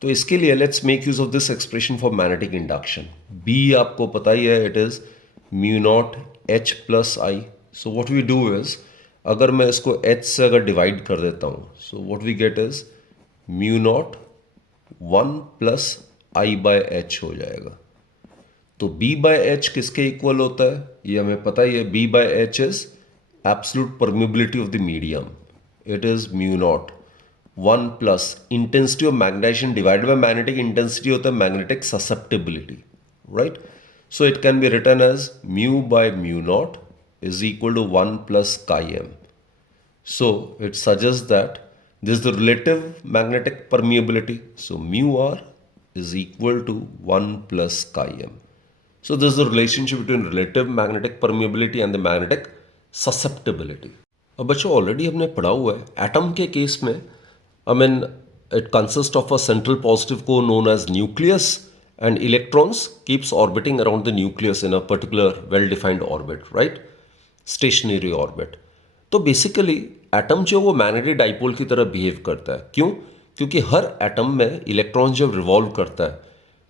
तो इसके लिए let's make use of this expression for magnetic induction. B आपको पता ही है, it is mu not H plus I. So what we do is, अगर मैं इसको एच से अगर डिवाइड कर देता हूँ, so what we get is mu not 1 plus I by H हो जाएगा। तो बी बाय एच किसके इक्वल होता है ये हमें पता ही है। B by H is absolute permeability of the medium, it is mu not 1 plus intensity of magnetization divided by magnetic intensity होता है magnetic susceptibility, right? So it can be written as mu by mu not is equal to 1 plus chi M. So it suggest that this is the relative magnetic permeability, so mu R is equal to 1 plus chi m. So this is the relationship between relative magnetic permeability and the magnetic susceptibility. अब बच्चों already हमने पढ़ा हुआ है atom के case में, I mean it consists of a central positive core known as nucleus and electrons keeps orbiting around the nucleus in a particular well defined orbit, right? Stationary orbit. तो basically atom जो वो magnetic dipole की तरह behave करता है। क्यों? क्योंकि हर atom में इलेक्ट्रॉन जब रिवॉल्व करता है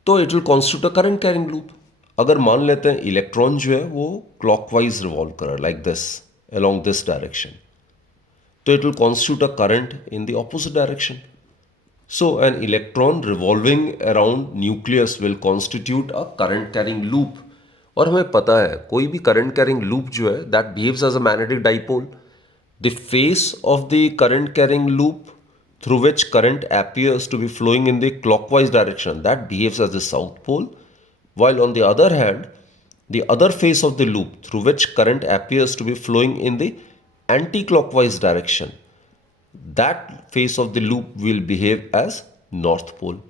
तो it will constitute a current carrying loop. अगर मान लेते हैं इलेक्ट्रॉन जो है वो क्लॉकवाइज रिवॉल्व कर रहा है like this along this direction, तो it will constitute a current in the opposite direction. So an electron revolving around nucleus will constitute a current carrying loop. और हमें पता है कोई भी करंट कैरिंग लूप जो है that behaves as a magnetic dipole. The face of the current carrying loop through which current appears to be flowing in the clockwise direction, that behaves as the south pole, while on the other hand the other face of the loop through which current appears to be flowing in the anti-clockwise direction, that face of the loop will behave as north pole.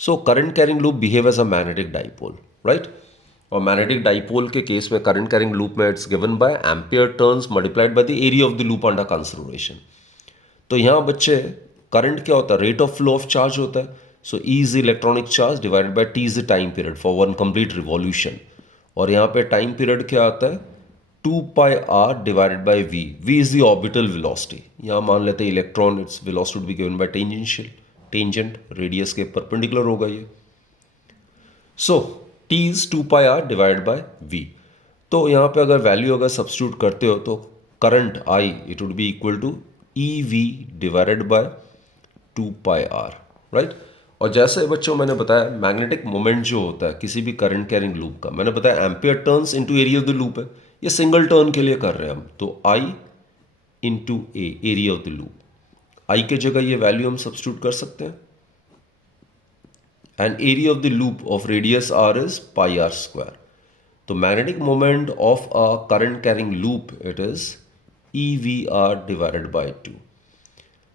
So current carrying loop behave as a magnetic dipole, right? और magnetic dipole के case में current carrying loop में it's given by ampere turns multiplied by the area of the loop under consideration. तो यहाँ बच्चे current क्या होता है, rate of flow of charge होता है. So E is electronic charge divided by T is the time period for one complete revolution. और यहाँ पे टाइम पीरियड क्या आता है, 2πr divided by V. We is the orbital velocity. यहाँ मान लेते हैं electron its velocity would be given by tangential, tangent radius के परपेंडिकुलर होगा ये. So T is 2πr divided by V. तो यहाँ पे अगर वैल्यू अगर सब्स्टिट्यूट करते हो तो current I it would be equal to E V divided by 2πr, right. और जैसे बच्चों मैंने बताया मैग्नेटिक मोमेंट जो होता है किसी भी करंट कैरिंग लूप का, मैंने बताया ampere turns into area of the loop है. ये सिंगल टर्न के लिए कर रहे हैं हम, तो I into A area of the loop. I के जगह ये वैल्यू हम सब्स्टिट्यूट कर सकते हैं. And area of the loop of radius r is pi r square. तो magnetic moment of a current carrying loop it is EVR divided by 2.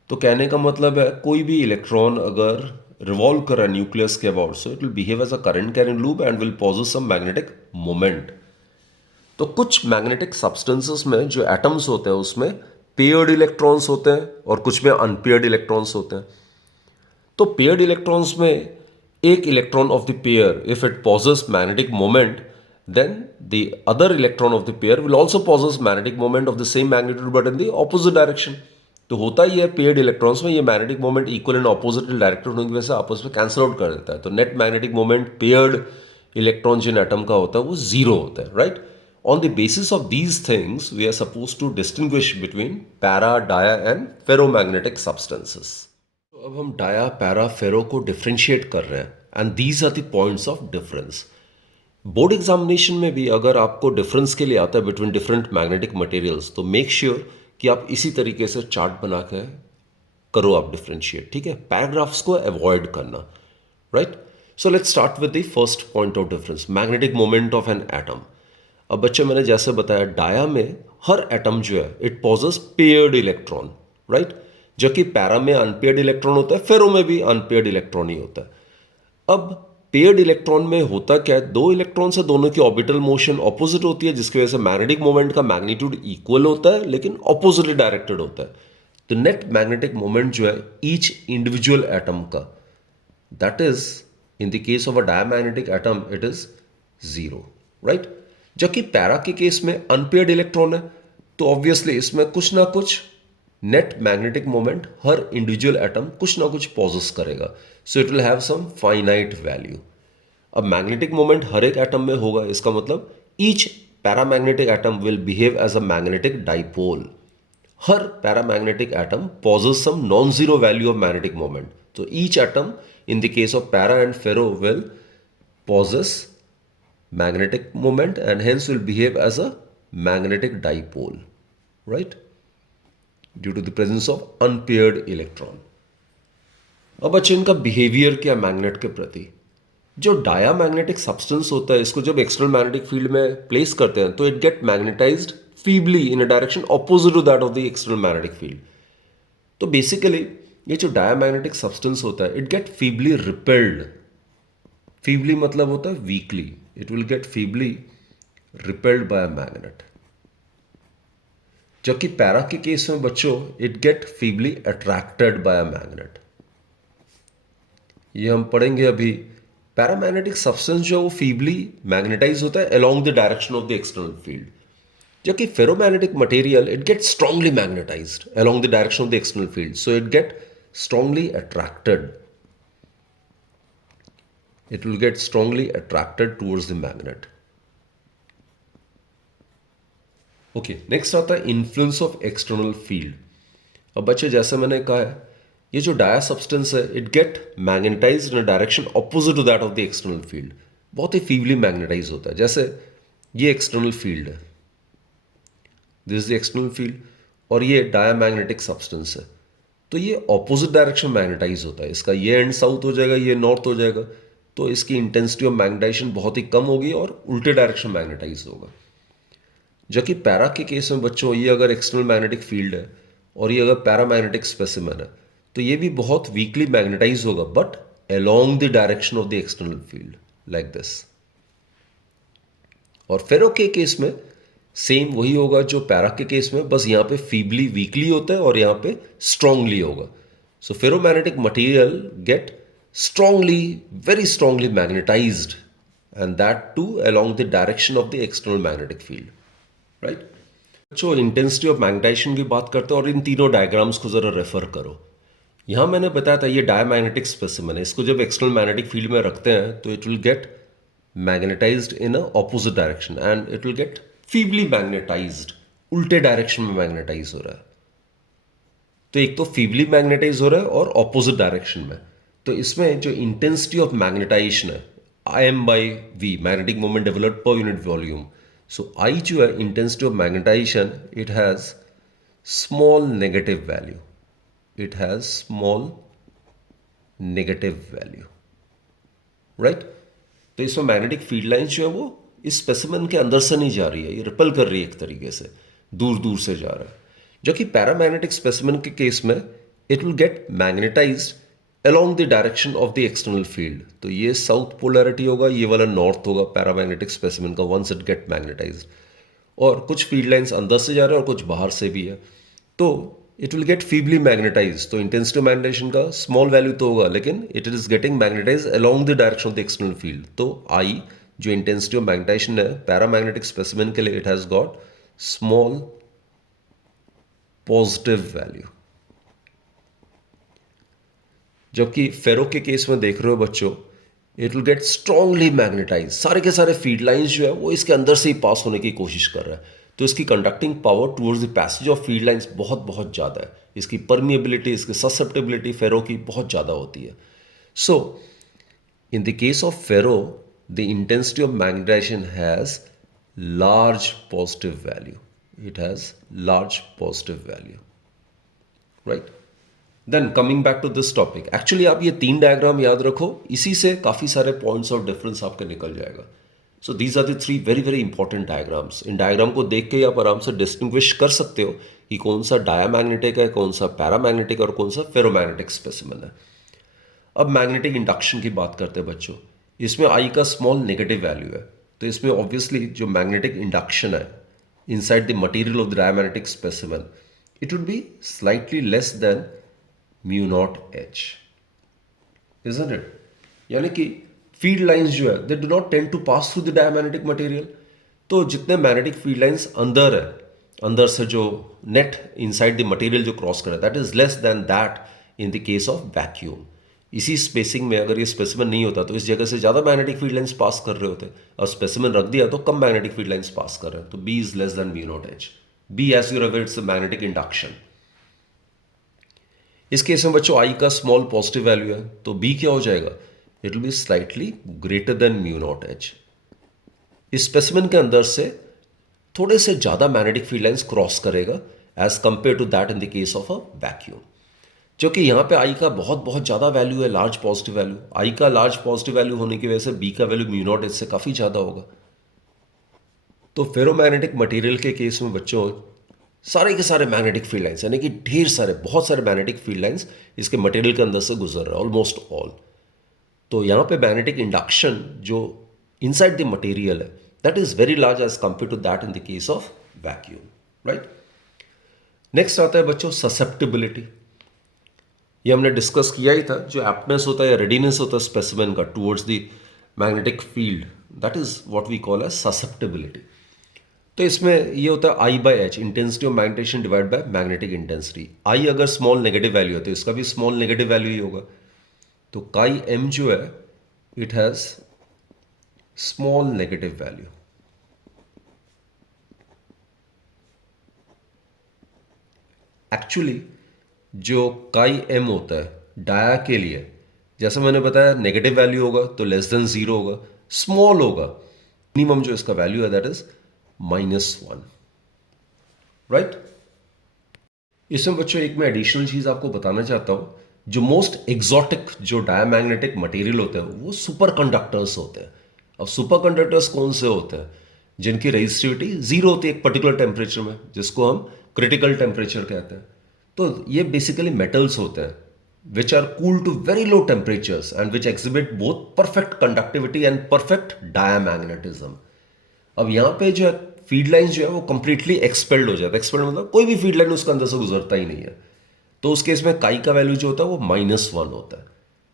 तो कहने का मतलब है कोई भी इलेक्ट्रॉन अगर रिवॉल्व कर रहा है न्यूक्लियस के about, so it will behave as a current carrying loop and will possess some magnetic moment. तो कुछ मैग्नेटिक सब्सटेंसेस में जो एटम्स होते हैं उसमें पेयर्ड इलेक्ट्रॉन्स होते हैं और कुछ में अनपेयर्ड इलेक्ट्रॉन्स होते हैं. तो पेयर्ड इलेक्ट्रॉन्स में एक electron of the pair if it possess magnetic moment, then the other electron of the pair will also possess magnetic moment of the same magnitude but in the opposite direction. तो होता ही है paired electrons में ये magnetic moment equal and opposite directed होने की वजह से आपस में कैंसिल आउट कर देता है. तो net magnetic moment paired electron जिन एटम का होता है वो जीरो होता है, right. On the basis of these things we are suppose to distinguish between para, dia and ferromagnetic substances. अब हम डाया, पैरा, फेरो को डिफ्रेंशिएट कर रहे हैं and these are the points of difference. Board examination में भी अगर आपको डिफरेंस के लिए आता है बिटवीन डिफरेंट मैग्नेटिक मटेरियल्स, तो मेक श्योर कि आप इसी तरीके से चार्ट बना के करो आप डिफरेंशिएट, ठीक है. पैराग्राफ्स को अवॉइड करना, right. So let's start with the first point of difference, magnetic moment of an atom. अब बच्चे मैंने जैसे बताया डाया में हर एटम जो है it possess paired electron, right. जबकि पैरा में अनपेयर्ड इलेक्ट्रॉन होता है, फेरो में भी अनपेयर्ड इलेक्ट्रॉन ही होता है. अब पेयर्ड इलेक्ट्रॉन में होता क्या है, दो इलेक्ट्रॉन से दोनों की ऑर्बिटल मोशन ऑपोजिट होती है जिसकी वजह से मैग्नेटिक मोमेंट का मैग्नीट्यूड इक्वल होता है लेकिन ऑपोजिटली डायरेक्टेड होता है. तो नेट मैग्नेटिक मोमेंट जो है ईच इंडिविजुअल एटम का, that is in the case of a diamagnetic atom it is zero, right. जबकि पैरा के केस में अनपेयर्ड इलेक्ट्रॉन है तो ऑब्वियसली इसमें कुछ ना कुछ नेट मैग्नेटिक मोमेंट हर इंडिविजुअल एटम कुछ ना कुछ पॉजेस करेगा. So it will have some finite value. अब मैग्नेटिक मोमेंट हर एक एटम में होगा, इसका मतलब each paramagnetic atom will behave as a magnetic dipole. हर paramagnetic atom possess some non zero value of magnetic moment. तो each atom in the case of para and ferro will possess magnetic moment and hence will behave as a magnetic dipole, right, due to the presence of unpaired electron. अब बच्चे इनका behaviour क्या magnet के प्रति. जो diamagnetic substance होता है इसको जब एक्सटर्नल मैग्नेटिक फील्ड में प्लेस करते हैं तो it get magnetized feebly in a direction opposite to that of the external magnetic field. तो बेसिकली ये जो डायामैग्नेटिक सब्सटेंस होता है it get feebly repelled. Feebly मतलब होता है weakly. It will get feebly repelled by a magnet. जबकि para के केस में बच्चों it get feebly attracted by a magnet. ये हम पढ़ेंगे अभी. पैरामैग्नेटिक सब्सटेंस जो वो feebly मैग्नेटाइज होता है along the direction of the external field. जबकि ferromagnetic material it gets strongly magnetized along the direction of the external field. So it get strongly attracted. It will get strongly attracted towards the magnet. Okay, next आता है influence of external field. अब बच्चे जैसे मैंने कहा है ये जो डाया सब्सटेंस है it get magnetized in a direction opposite to that of the external field. बहुत ही फीबली मैग्नेटाइज होता है. जैसे ये एक्सटर्नल फील्ड है, this is the external field और ये डायामैग्नेटिक सब्सटेंस है. तो ये ऑपोजिट डायरेक्शन मैग्नेटाइज होता है. इसका ये एंड साउथ हो जाएगा, ये नॉर्थ हो जाएगा. तो इसकी इंटेंसिटी ऑफ मैग्नेटाइजेशन बहुत ही कम होगी और उल्टे डायरेक्शन मैग्नेटाइज होगा। जबकि पैरा के केस में बच्चों ये अगर एक्सटर्नल मैग्नेटिक फील्ड है और ये अगर पैरामैग्नेटिक स्पेसिमेन है तो ये भी बहुत वीकली मैग्नेटाइज होगा but along the direction of the external field like this. और फेरो के केस में सेम वही होगा जो पैरा के केस में, बस यहाँ पे फीबली वीकली होता है और यहाँ पे स्ट्रांगली होगा। So ferromagnetic material get strongly, very strongly magnetized, and that too along the direction of the external magnetic field, right? जो इंटेंसिटी ऑफ मैग्नेटाइजेशन की बात करते हैं और इन तीनों डायग्राम्स को जरा रेफर करो। यहाँ मैंने बताया था ये डायमैग्नेटिक स्पेसिमेन है, इसको जब एक्सटर्नल मैग्नेटिक फील्ड में रखते हैं तो it will gate magnetized in a opposite direction and it will get feebly magnetised, उल्टे डायरेक्शन में मैग्नेटाइज हो रहा है। तो एक तो फीबली मैग्नेटाइज हो रहा है और ऑपोजिट डायरेक्शन में। तो इसमें जो इंटेंसिटी ऑफ मैग्नेटाइजेशन है Im/V, magnetic moment developed per unit volume. So I जो है intensity of magnetisation, it has small negative value, it has small negative value, right. तो इसमें मैग्नेटिक फील्ड लाइन जो है वो इस स्पेसिमेन के अंदर से नहीं जा रही है, ये रिपल कर रही है एक तरीके से, दूर दूर से जा रहा है। जो कि पैरामैग्नेटिक स्पेसिमेन के केस में it will gate magnetised along the direction of the external field। तो ये साउथ पोलैरिटी होगा, ये वाला नॉर्थ होगा पैरामैग्नेटिक स्पेसिमेन का once it get magnetized। और कुछ फील्ड लाइंस अंदर से जा रहे हैं और कुछ बाहर से भी है, तो it will get feebly magnetize. तो इंटेंसिटी ऑफ मैग्नेटाइजेशन का स्मॉल वैल्यू तो होगा लेकिन it is getting magnetize along the direction of the external field. तो I जो इंटेंसिटी ऑफ मैग्नेटाइजेशन है पैरामैग्नेटिक स्पेसिमेन के लिए, it has got small positive value. जबकि फेरो के केस में देख रहे हो बच्चों, it will get strongly magnetize, सारे के सारे फील्ड लाइंस जो है वो इसके अंदर से ही पास होने की कोशिश कर रहा है। तो इसकी conducting power towards the passage of field lines बहुत बहुत ज़्यादा है। इसकी परमिएबिलिटी, इसकी ससेप्टेबिलिटी फेरो की बहुत ज़्यादा होती है। So in the case of ferro the intensity of magnetization has large positive value, it has large positive value, right. Then coming back to this topic, actually आप ये 3 डायग्राम याद रखो, इसी से काफ़ी सारे पॉइंट्स ऑफ डिफरेंस आपके निकल जाएगा। So these are the 3 very very important diagrams. इन डायग्राम को देख के आप आराम से डिस्टिंग्विश कर सकते हो कि कौन सा डायामैग्नेटिक है, कौन सा पैरामैग्नेटिक और कौन सा फेरोमैग्नेटिक स्पेसिमेन है। अब मैग्नेटिक इंडक्शन की बात करते हैं बच्चों, इसमें I का स्मॉल नेगेटिव वैल्यू है। तो इसमें ऑब्वियसली जो मैग्नेटिक इंडक्शन है inside the material of the diamagnetic specimen, it would be slightly less than mu not H, isn't it? यानी कि फील्ड लाइंस जो है they do not tend to pass through the diamagnetic material. तो जितने magnetic field lines अंदर है, अंदर से जो नेट इनसाइड द मटेरियल जो क्रॉस करे, that is less then that in the case of vacuum. इसी स्पेसिंग में अगर ये स्पेसिमेन नहीं होता तो इस जगह से ज़्यादा मैग्नेटिक फील्ड लाइंस पास कर रहे होते, और स्पेसिमेन रख दिया तो कम मैग्नेटिक फील्ड लाइंस पास कर रहे हैं। तो B is less than mu not H। B as you aware it's magnetic induction. इस केस में बच्चों I का स्मॉल पॉजिटिव वैल्यू है, तो B क्या हो जाएगा, it will be slightly greater than mu not H। इस स्पेसिमेन के अंदर से थोड़े से ज़्यादा मैग्नेटिक फील्ड लाइंस क्रॉस करेगा as compare to that in the case of a vacuum. जो कि यहाँ पे I का बहुत बहुत ज़्यादा वैल्यू है, लार्ज पॉजिटिव वैल्यू। I का लार्ज पॉजिटिव वैल्यू होने की वजह से B का वैल्यू म्यू नॉट H से काफ़ी ज़्यादा होगा। तो फेरोमैग्नेटिक मटेरियल के केस में बच्चों सारे के सारे मैग्नेटिक फील्ड लाइंस, यानी कि ढेर सारे, बहुत सारे मैग्नेटिक फील्ड लाइंस इसके मटेरियल के अंदर से गुजर रहा है, ऑलमोस्ट ऑल। तो यहाँ पे मैग्नेटिक इंडक्शन जो इनसाइड द मटेरियल है that is very large as compare to that in the case of vacuum, right. Next आता है बच्चों ससेप्टिबिलिटी। ये हमने डिस्कस किया ही था, जो एप्टनेस होता है या रेडीनेस होता है स्पेसिमेन का towards the magnetic field, that is what we call as susceptibility. तो इसमें ये होता है I/H, intensity of magnetization divide by magnetic intensity. I अगर स्मॉल नेगेटिव वैल्यू है तो इसका भी स्मॉल नेगेटिव वैल्यू ही होगा। तो काई M जो है it has small negative value. Actually जो काई M होता है डाया के लिए, जैसे मैंने बताया नेगेटिव वैल्यू होगा तो लेस देन 0 होगा, स्मॉल होगा, मिनिमम जो इसका वैल्यू है दैट इज -1, राइट। इसमें बच्चों एक मैं एडिशनल चीज़ आपको बताना चाहता हूँ, जो मोस्ट एग्जॉटिक जो डायमैग्नेटिक मटेरियल होते हैं वो सुपर कंडक्टर्स होते हैं। अब सुपर कंडक्टर्स कौन से होते हैं? जिनकी रेजिस्टिविटी जीरो होती है एक पर्टिकुलर टेम्परेचर में, जिसको हम क्रिटिकल टेम्परेचर कहते हैं। तो ये बेसिकली मेटल्स होते हैं which are cooled to very low temperatures and which exhibit both perfect conductivity and perfect diamagnetism. अब यहाँ पे जो है फीड लाइन जो है वो कंप्लीटली एक्सपेल्ड हो जाता है। एक्सपेल्ड मतलब कोई भी फीड लाइन उसके अंदर से गुजरता ही नहीं है। तो उस केस में काई का वैल्यू जो होता है वो -1 होता है।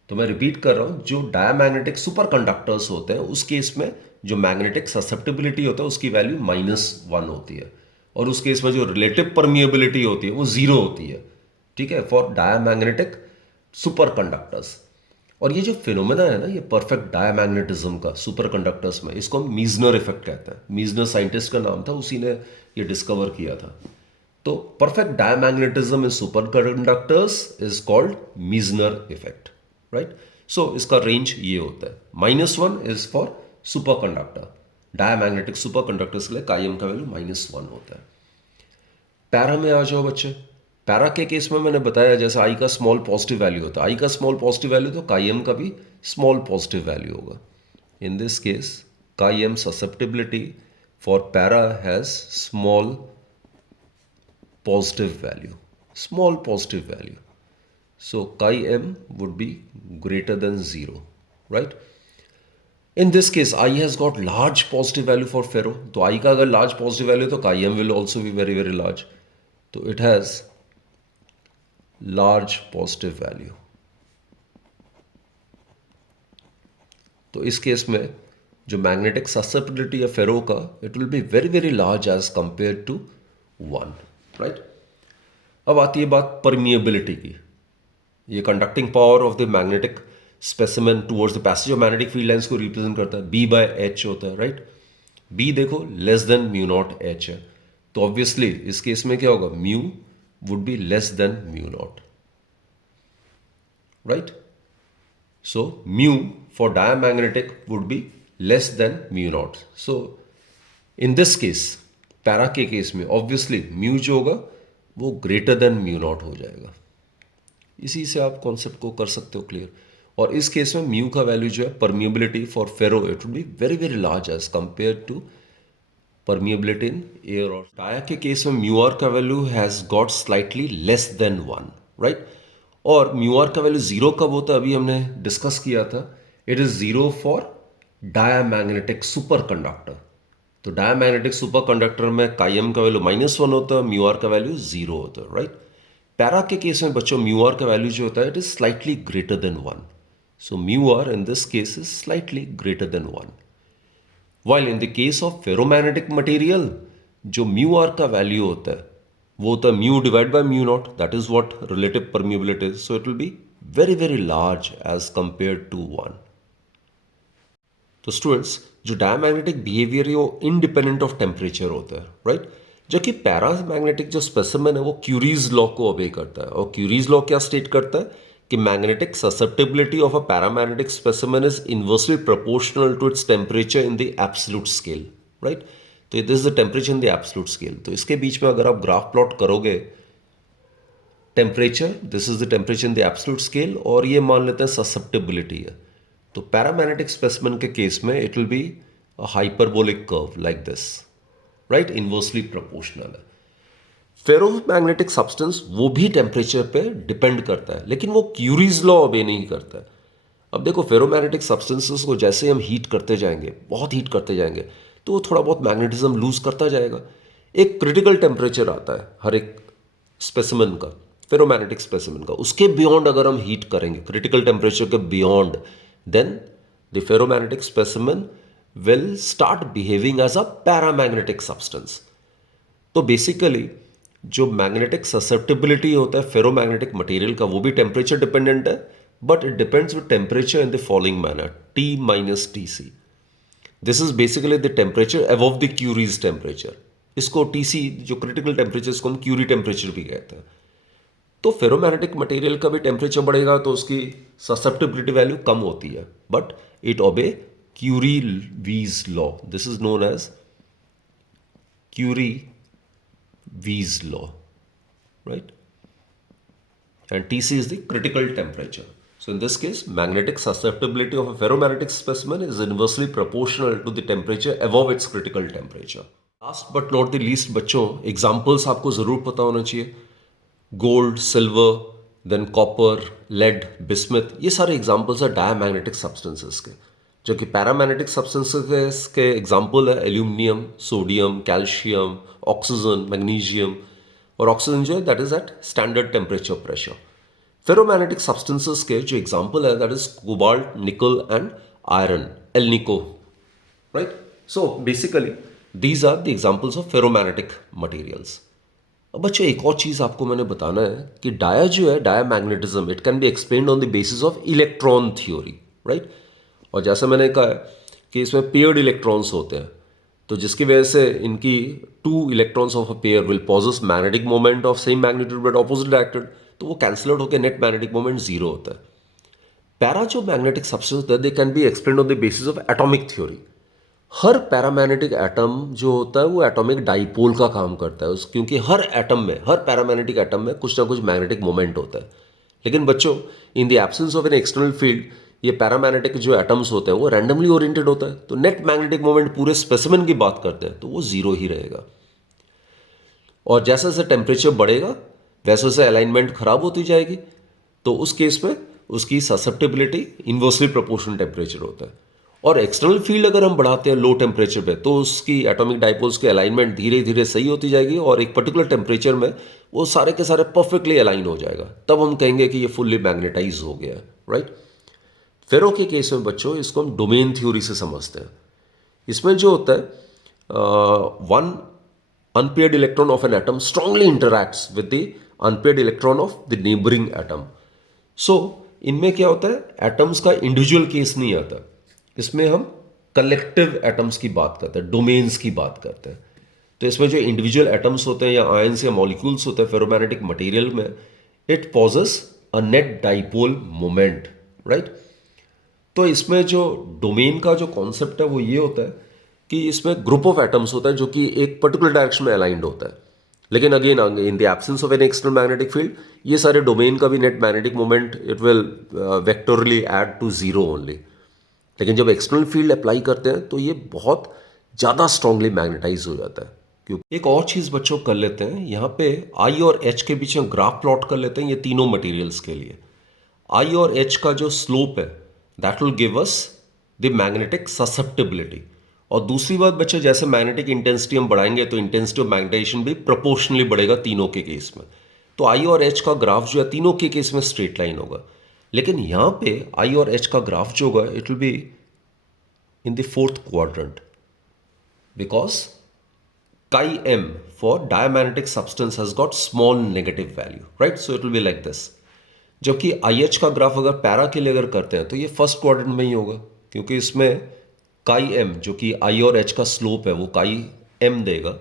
तो मैं रिपीट कर रहा हूँ, जो डायमैग्नेटिक सुपर कंडक्टर्स होते हैं उस केस में जो मैग्नेटिक ससेप्टिबिलिटी होता है उसकी वैल्यू -1 होती है, और उस केस में जो रिलेटिव परमिएबिलिटी होती है वो 0 होती है। ठीक है, फॉर डायमैग्नेटिक सुपर कंडक्टर्स। और ये जो फिनोमेना है ना, ये परफेक्ट डायमैग्नेटिज्म का सुपर कंडक्टर्स में, इसको हम मीजनर इफेक्ट कहते हैं। मीजनर साइंटिस्ट का नाम था, उसी ने ये डिस्कवर किया था। तो perfect diamagnetism in super conductors is called Meissner effect, right. So इसका रेंज ये होता है, -1 is for super conductor. Diamagnetic super conductors के लिए कायम का वैल्यू -1 होता है। पैरा में आ जाओ बच्चे। पैरा के केस में मैंने बताया जैसे आई का स्मॉल पॉजिटिव वैल्यू होता है, आई का स्मॉल पॉजिटिव वैल्यू तो काईएम का भी स्मॉल पॉजिटिव वैल्यू होगा। In this case chi m susceptibility for para has small positive value, small positive value. So chi m would be greater than 0, right. In this case, I has got large positive value for ferro. तो I का अगर large positive value तो Chi-M will also be very very large. तो it has large positive value. तो इस case में जो magnetic susceptibility है फेरो का, it will be very very large as compare to 1, right. अब आती है बात परमिएबिलिटी की। ये conducting power of the magnetic specimen towards the passage of magnetic field lines को रिप्रेजेंट करता है, B/H होता है, राइट। बी देखो लेस देन μ0H है, तो ऑब्वियसली इस केस में क्या होगा, mu would be less than μ0, right. So mu for diamagnetic would be less than μ0। So in this case para के केस में ऑब्वियसली म्यू जो होगा वो ग्रेटर देन μ0 हो जाएगा। इसी से आप कॉन्सेप्ट को कर सकते हो क्लियर। और इस केस में म्यू का वैल्यू जो है permeability for ferro it would be very very large as compare to permeability in air. और टाया के केस में म्यू आर का value has got slightly less than 1, right. और म्यू आर का वैल्यू 0 कब होता है, अभी हमने डिस्कस किया था, it is 0 for diamagnetic superconductor. तो डायमैग्नेटिक सुपर कंडक्टर में काईएम का वैल्यू -1 होता है, म्यू आर का वैल्यू 0 होता है, राइट। पैरा के केस में बच्चों म्यू आर का वैल्यू जो होता है it is slightly greater than 1। So mu r in this case is slightly greater than 1। While in the case of ferromagnetic material जो म्यू आर का वैल्यू होता है वो होता है mu divide by μ0, that is what relative permeability is. So it will be very very large as compare to 1। तो students जो diamagnetic behaviour है वो इंडिपेंडेंट ऑफ टेम्परेचर होता है, राइट। जबकि पैरामैग्नेटिक जो स्पेसिमेन है वो क्यूरीज लॉ को ओबे करता है। और क्यूरीज लॉ क्या स्टेट करता है कि magnetic susceptibility of a paramagnetic specimen is inversely proportional to its temperature in the absolute scale, right. तो this is the temperature in the absolute scale. तो इसके बीच में अगर आप ग्राफ प्लॉट करोगे temperature, this is the temperature in the absolute scale, और ये मान लेते हैं ससेप्टिबिलिटी है, तो पैरामैग्नेटिक स्पेसिमेन के केस में it will be a hyperbolic curve like this, right, inversely proportional है। फेरोमैग्नेटिक सब्सटेंस वो भी टेम्परेचर पे डिपेंड करता है, लेकिन वो क्यूरीज लॉ ओबे नहीं करता है। अब देखो फेरोमैग्नेटिक सब्सटेंसेस को जैसे हम हीट करते जाएंगे, बहुत हीट करते जाएंगे, तो वो थोड़ा बहुत मैग्नेटिज्म लूज करता जाएगा। एक क्रिटिकल टेम्परेचर आता है हर एक स्पेसिमेन का, फेरोमैग्नेटिक स्पेसिमेन का, उसके बियॉन्ड अगर हम हीट करेंगे, क्रिटिकल टेम्परेचर के beyond, then the ferromagnetic specimen will start behaving as a paramagnetic substance. तो बेसिकली जो मैग्नेटिक ससेप्टिबिलिटी होता है फेरोमैग्नेटिक मटेरियल का वो भी टेम्परेचर डिपेंडेंट है, but it depends with temperature in the following manner, T minus Tc। This is basically the temperature above the Curie's temperature. इसको TC जो क्रिटिकल टेम्परेचर इसको हम क्यूरी टेम्परेचर भी कहते हैं। तो फेरोमैग्नेटिक मटेरियल का भी टेम्परेचर बढ़ेगा तो उसकी ससेप्टिबिलिटी वैल्यू कम होती है, but it obey Curie Weiss law. This is known as Curie Wies law, right? and Tc is the critical temperature. So in this case, magnetic susceptibility of a ferromagnetic specimen is inversely proportional to the temperature above its critical temperature. Last but not the least बच्चों, examples आपको ज़रूर पता होना चाहिए. Gold, silver, then copper, lead, bismuth, ये सारे examples है diamagnetic substances के. जो कि पैरामैग्नेटिक सब्सटेंसेस के एग्जाम्पल है aluminium, sodium, calcium, oxygen, magnesium. और ऑक्सीजन जो है that is at standard temperature pressure. Ferromagnetic substances के जो एग्जाम्पल है that is cobalt, nickel and iron, alnico. Right. So basically these are the examples of ferromagnetic materials. अब बच्चों एक और चीज़ आपको मैंने बताना है कि डाया जो है diamagnetism it can be explained on the basis of electron theory. Right. और जैसे मैंने कहा है कि इसमें पेयर्ड इलेक्ट्रॉन्स होते हैं, तो जिसकी वजह से इनकी two electrons of a pair will possess magnetic moment of same magnitude but opposite directed, तो वो कैंसिल आउट होकर नेट मैग्नेटिक मोमेंट जीरो होता है. पैरा जो मैग्नेटिक सब्सटेंस होता है they can be explained on the basis of atomic theory. हर paramagnetic atom जो होता है वो एटॉमिक डाइपोल का काम करता है क्योंकि हर एटम में, हर पैरामैग्नेटिक एटम में कुछ ना कुछ मैग्नेटिक मोमेंट होता है. लेकिन बच्चों इन the absence of an external field ये पैरामैग्नेटिक जो एटम्स होते हैं वो रैंडमली ओरिएंटेड होता है, तो नेट मैग्नेटिक मोमेंट पूरे स्पेसिमेन की बात करते हैं तो वो जीरो ही रहेगा. और जैसे जैसे टेम्परेचर बढ़ेगा वैसे वैसे अलाइनमेंट खराब होती जाएगी, तो उस केस में उसकी ससेप्टेबिलिटी इन्वर्सली प्रोपोर्शनल टेम्परेचर होता है. और एक्सटर्नल फील्ड अगर हम बढ़ाते हैं लो टेम्परेचर पे तो उसकी एटॉमिक डाइपोल्स के अलाइनमेंट धीरे धीरे सही होती जाएगी और एक पर्टिकुलर टेम्परेचर में वो सारे के सारे परफेक्टली अलाइन हो जाएगा. तब हम कहेंगे कि ये फुल्ली मैग्नेटाइज हो गया. राइट. फेरो के केस में बच्चों इसको हम डोमेन थ्योरी से समझते हैं. इसमें जो होता है one unpaired electron of an atom strongly interacts with the unpaired electron of the neighbouring atom. So इनमें क्या होता है, एटम्स का इंडिविजुअल केस नहीं आता, इसमें हम कलेक्टिव एटम्स की बात करते हैं, डोमेन्स की बात करते हैं. तो इसमें जो इंडिविजुअल एटम्स होते हैं या आयंस या मॉलिक्यूल्स होते हैं फेरोमैग्नेटिक मटेरियल में, it possess a net dipole moment. Right. तो इसमें जो डोमेन का जो कॉन्सेप्ट है वो ये होता है कि इसमें ग्रुप ऑफ एटम्स होता है जो कि एक पर्टिकुलर डायरेक्शन में अलाइंड होता है. लेकिन again in the absence of an external magnetic field ये सारे डोमेन का भी net magnetic moment it will vectorially add to zero only. लेकिन जब एक्सटर्नल फील्ड अप्लाई करते हैं तो ये बहुत ज़्यादा स्ट्रांगली मैग्नेटाइज हो जाता है. क्योंकि एक और चीज़ बच्चों कर लेते हैं, यहाँ पे आई और एच के बीच में ग्राफ प्लॉट कर लेते हैं ये तीनों मटेरियल्स के लिए. आई और एच का जो स्लोप है that will give us the magnetic susceptibility. और दूसरी बात बच्चे, जैसे मैग्नेटिक इंटेंसिटी हम बढ़ाएंगे तो इंटेंसिटी ऑफ मैग्नेटाइजेशन भी प्रोपोर्शनली बढ़ेगा तीनों के केस में. तो आई और एच का ग्राफ जो है तीनों के केस में स्ट्रेट लाइन होगा. लेकिन यहां पे आई और एच का ग्राफ जो होगा it will be in the fourth quadrant because chi m for diamagnetic substance has got small negative value. Right. So it will be like this. जबकि IH का ग्राफ अगर पैरा के लिए अगर करते हैं तो ये फर्स्ट क्वाड्रेंट में ही होगा क्योंकि इसमें chi m जो कि I और H का स्लोप है वो chi m देगा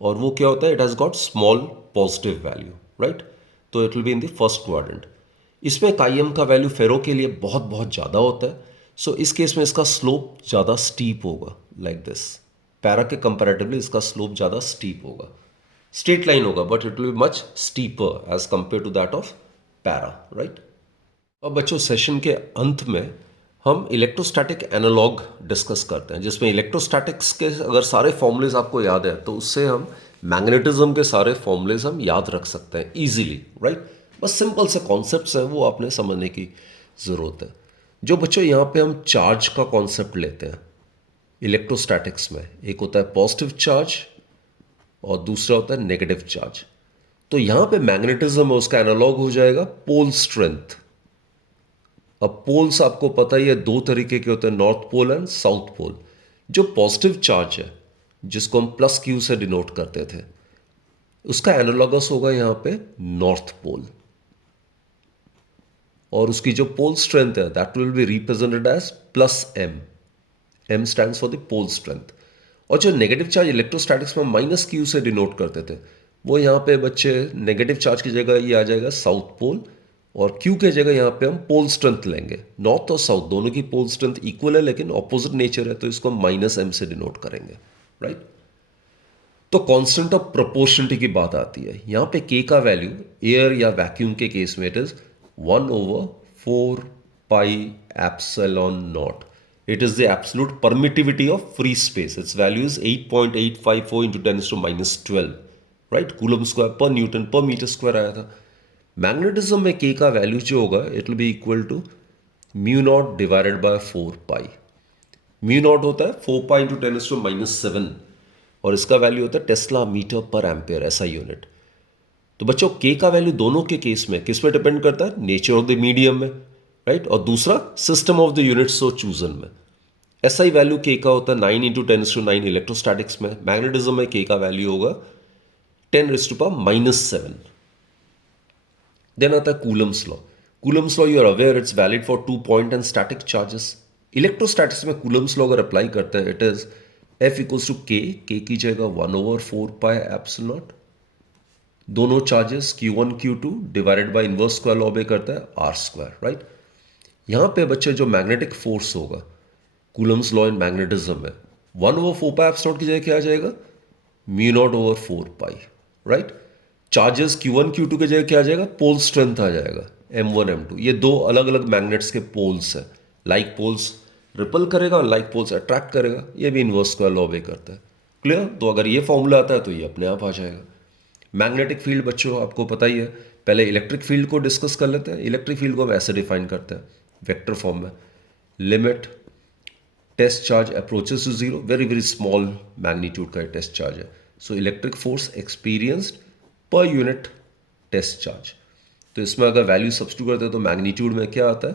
और वो क्या होता है, it has got small positive value. Right. तो it will be in the first quadrant. इसमें chi m का वैल्यू फेरो के लिए बहुत बहुत ज़्यादा होता है. सो इस केस में इसका स्लोप ज़्यादा स्टीप होगा लाइक दिस. पैरा के कंपैरेटिवली इसका स्लोप ज़्यादा स्टीप होगा, स्ट्रेट लाइन होगा but it will be much steeper as compare to that of para. Right. अब बच्चों सेशन के अंत में हम इलेक्ट्रोस्टैटिक एनालॉग डिस्कस करते हैं जिसमें इलेक्ट्रोस्टैटिक्स के अगर सारे फॉर्मूलेज आपको याद है तो उससे हम मैग्नेटिज्म के सारे फॉर्मूलेज हम याद रख सकते हैं इजीली. राइट. बस सिंपल से कॉन्सेप्ट्स हैं वो आपने समझने की ज़रूरत है. जो बच्चों यहाँ पे हम चार्ज का कॉन्सेप्ट लेते हैं इलेक्ट्रोस्टैटिक्स में, एक होता है पॉजिटिव चार्ज और दूसरा होता है नेगेटिव चार्ज. तो यहां पे मैग्नेटिज्म है उसका एनालॉग हो जाएगा पोल स्ट्रेंथ. अब पोल्स आपको पता ही है दो तरीके के होते हैं, north pole and south pole. जो पॉजिटिव चार्ज है जिसको हम प्लस क्यू से डिनोट करते थे उसका एनालॉगस होगा यहां पे नॉर्थ पोल और उसकी जो पोल स्ट्रेंथ है that will be represented as plus M. M stands for the pole strength. और जो नेगेटिव चार्ज इलेक्ट्रोस्टैटिक्स में माइनस क्यू से डिनोट करते थे वो यहाँ पे बच्चे नेगेटिव चार्ज की जगह ये आ जाएगा साउथ पोल और क्यू के जगह यहाँ पे हम पोल स्ट्रेंथ लेंगे. नॉर्थ और साउथ दोनों की पोल स्ट्रेंथ इक्वल है लेकिन ऑपोजिट नेचर है तो इसको हम माइनस एम से डिनोट करेंगे. राइट. तो कांस्टेंट ऑफ प्रोपोर्शनलिटी की बात आती है। यहां पे के का वैल्यू एयर या वैक्यूम के केस में it is 1/4 pi epsilon not. It is the absolute permittivity of free space. It's value is 8.854 into 10⁻12, right, coulomb square पर न्यूटन पर मीटर स्क्वायर आया था। मैग्नेटिज्म में के का वैल्यू जो होगा it will be equal to mu not divided by 4 pi. Mu not होता है 4 पाई इंटू 10⁻7 और इसका वैल्यू होता है टेस्ला मीटर पर एम्पेयर, ऐसा यूनिट। तो बच्चों के का वैल्यू दोनों के केस में किस पे डिपेंड करता है? नेचर ऑफ द मीडियम में, राइट, और दूसरा system of the units of chosen में। ऐसा ही वैल्यू के का होता है 9 इंटू 10⁻9 इलेक्ट्रोस्टैटिक्स में। मैग्नेटिज्म में के का वैल्यू होगा 10⁻⁻7। देन आता है Coulomb's law. Coulomb's law you are aware it's valid for 2 point and static charges. Electrostatics में कूलम्स लॉ अगर अप्लाई करते हैं it is F equals to K की जगह 1/4 पाई एप्सिलॉन नॉट, दोनों charges Q1 Q2 divided by inverse square law में करता है आर स्क्वायर, राइट। यहां पे बच्चे जो मैग्नेटिक फोर्स होगा कूलम्स लॉ इन मैग्नेटिज्म में 1/4 पाई एप्सिलॉन नॉट की जगह क्या आ जाएगा? म्यू नॉट ओवर 4 पाई, राइट। चार्जेस Q1 Q2 की जगह क्या आ जाएगा? पोल स्ट्रेंथ आ जाएगा M1 M2। ये दो अलग अलग मैग्नेट्स के पोल्स हैं। लाइक पोल्स रिपल करेगा और लाइक पोल्स अट्रैक्ट करेगा। ये भी इनवर्स स्क्वायर लॉ भी करता है। क्लियर? तो अगर ये फॉर्मूला आता है तो ये अपने आप आ जाएगा। मैग्नेटिक फील्ड बच्चों आपको पता ही है। पहले इलेक्ट्रिक फील्ड को डिस्कस कर लेते हैं। इलेक्ट्रिक फील्ड को हम ऐसे डिफाइन करते हैं वेक्टर फॉर्म में, limit test charge approaches to zero, very very small magnitude का टेस्ट चार्ज है। So electric force experienced per unit test charge. तो इसमें अगर वैल्यू सब्स्टिट्यूट करते हैं तो मैग्नीट्यूड में क्या आता है?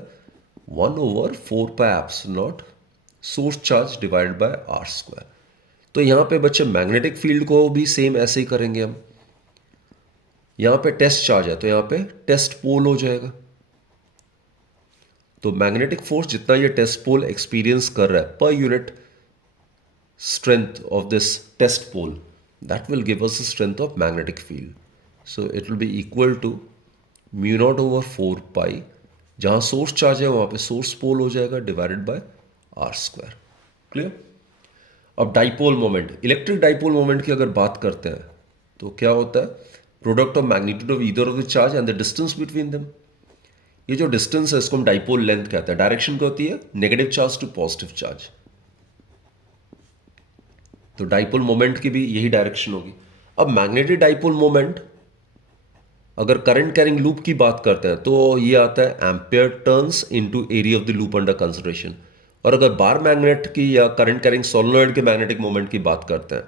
1/4 pi epsilon not source charge divided by are square. तो यहां पे बच्चे मैग्नेटिक फील्ड को भी सेम ऐसे ही करेंगे हम। यहां पे टेस्ट चार्ज है तो यहां पे टेस्ट पोल हो जाएगा। तो मैग्नेटिक फोर्स जितना ये टेस्ट पोल एक्सपीरियंस कर रहा है per unit strength of this test pole, that will give us the strength of magnetic field. So it will be equal to mu naught over 4 pi, जहां source charge है वहां पे source pole हो जाएगा divided by are square. Clear? अब dipole moment, electric dipole moment की अगर बात करते हैं तो क्या होता है? Product of magnitude of either of the charge and the distance between them. ये जो डिस्टेंस है इसको हम डाइपोल लेंथ कहते हैं। डायरेक्शन क्या होती है? Negative charge to positive charge. तो डाइपोल मोमेंट की भी यही डायरेक्शन होगी। अब मैग्नेटिक डाइपोल मोमेंट अगर करंट कैरिंग लूप की बात करते हैं तो ये आता है ampere turns into area of the loop under consideration. और अगर बार मैग्नेट की या करंट कैरिंग सोलेनॉइड के मैग्नेटिक मोमेंट की बात करते हैं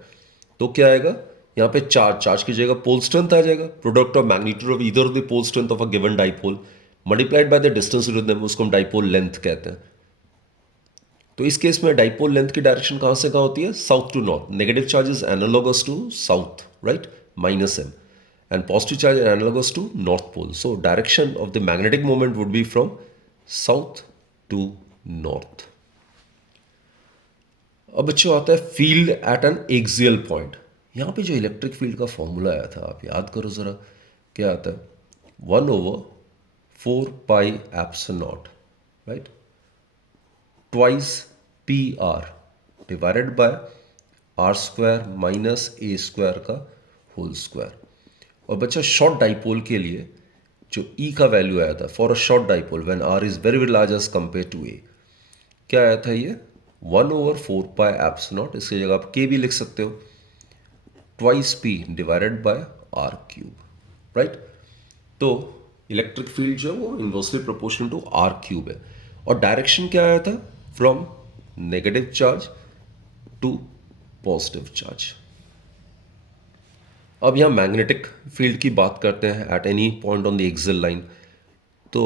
तो क्या आएगा? यहाँ पे चार्ज की जगह पोल स्ट्रेंथ आ जाएगा। Product of magnitude of either of the pole strength of a given dipole multiplied by the distance with them, उसको हम डाइपोल लेंथ कहते हैं। तो इस केस में डाइपोल लेंथ की डायरेक्शन कहां से कहां होती है? South to north. Negative charge is analogous to south, right, -m, and positive charge is analogous to north pole. So direction of the magnetic moment would be from south to north. अब बच्चों आता है field at N axial point. यहां पे जो electric field का formula आया था आप याद करो जरा, क्या आता है? 1/4 pi epsilon naught, right, twice p r divided by are square minus a square का होल स्क्वायर। और बच्चा शॉर्ट डाइपोल के लिए जो ई का वैल्यू आया था for a short dipole when r is very very large as compare to a, क्या आया था? ये 1/4 पाई एप्सिलॉन नॉट। इसकी जगह आप के भी लिख सकते हो, twice p divided by are cube, right. तो इलेक्ट्रिक फील्ड जो है वो inversely proportional to r cube है। और डायरेक्शन क्या आया था? From negative charge to positive charge. अब यहां मैग्नेटिक फील्ड की बात करते हैं at any point on the axial line. तो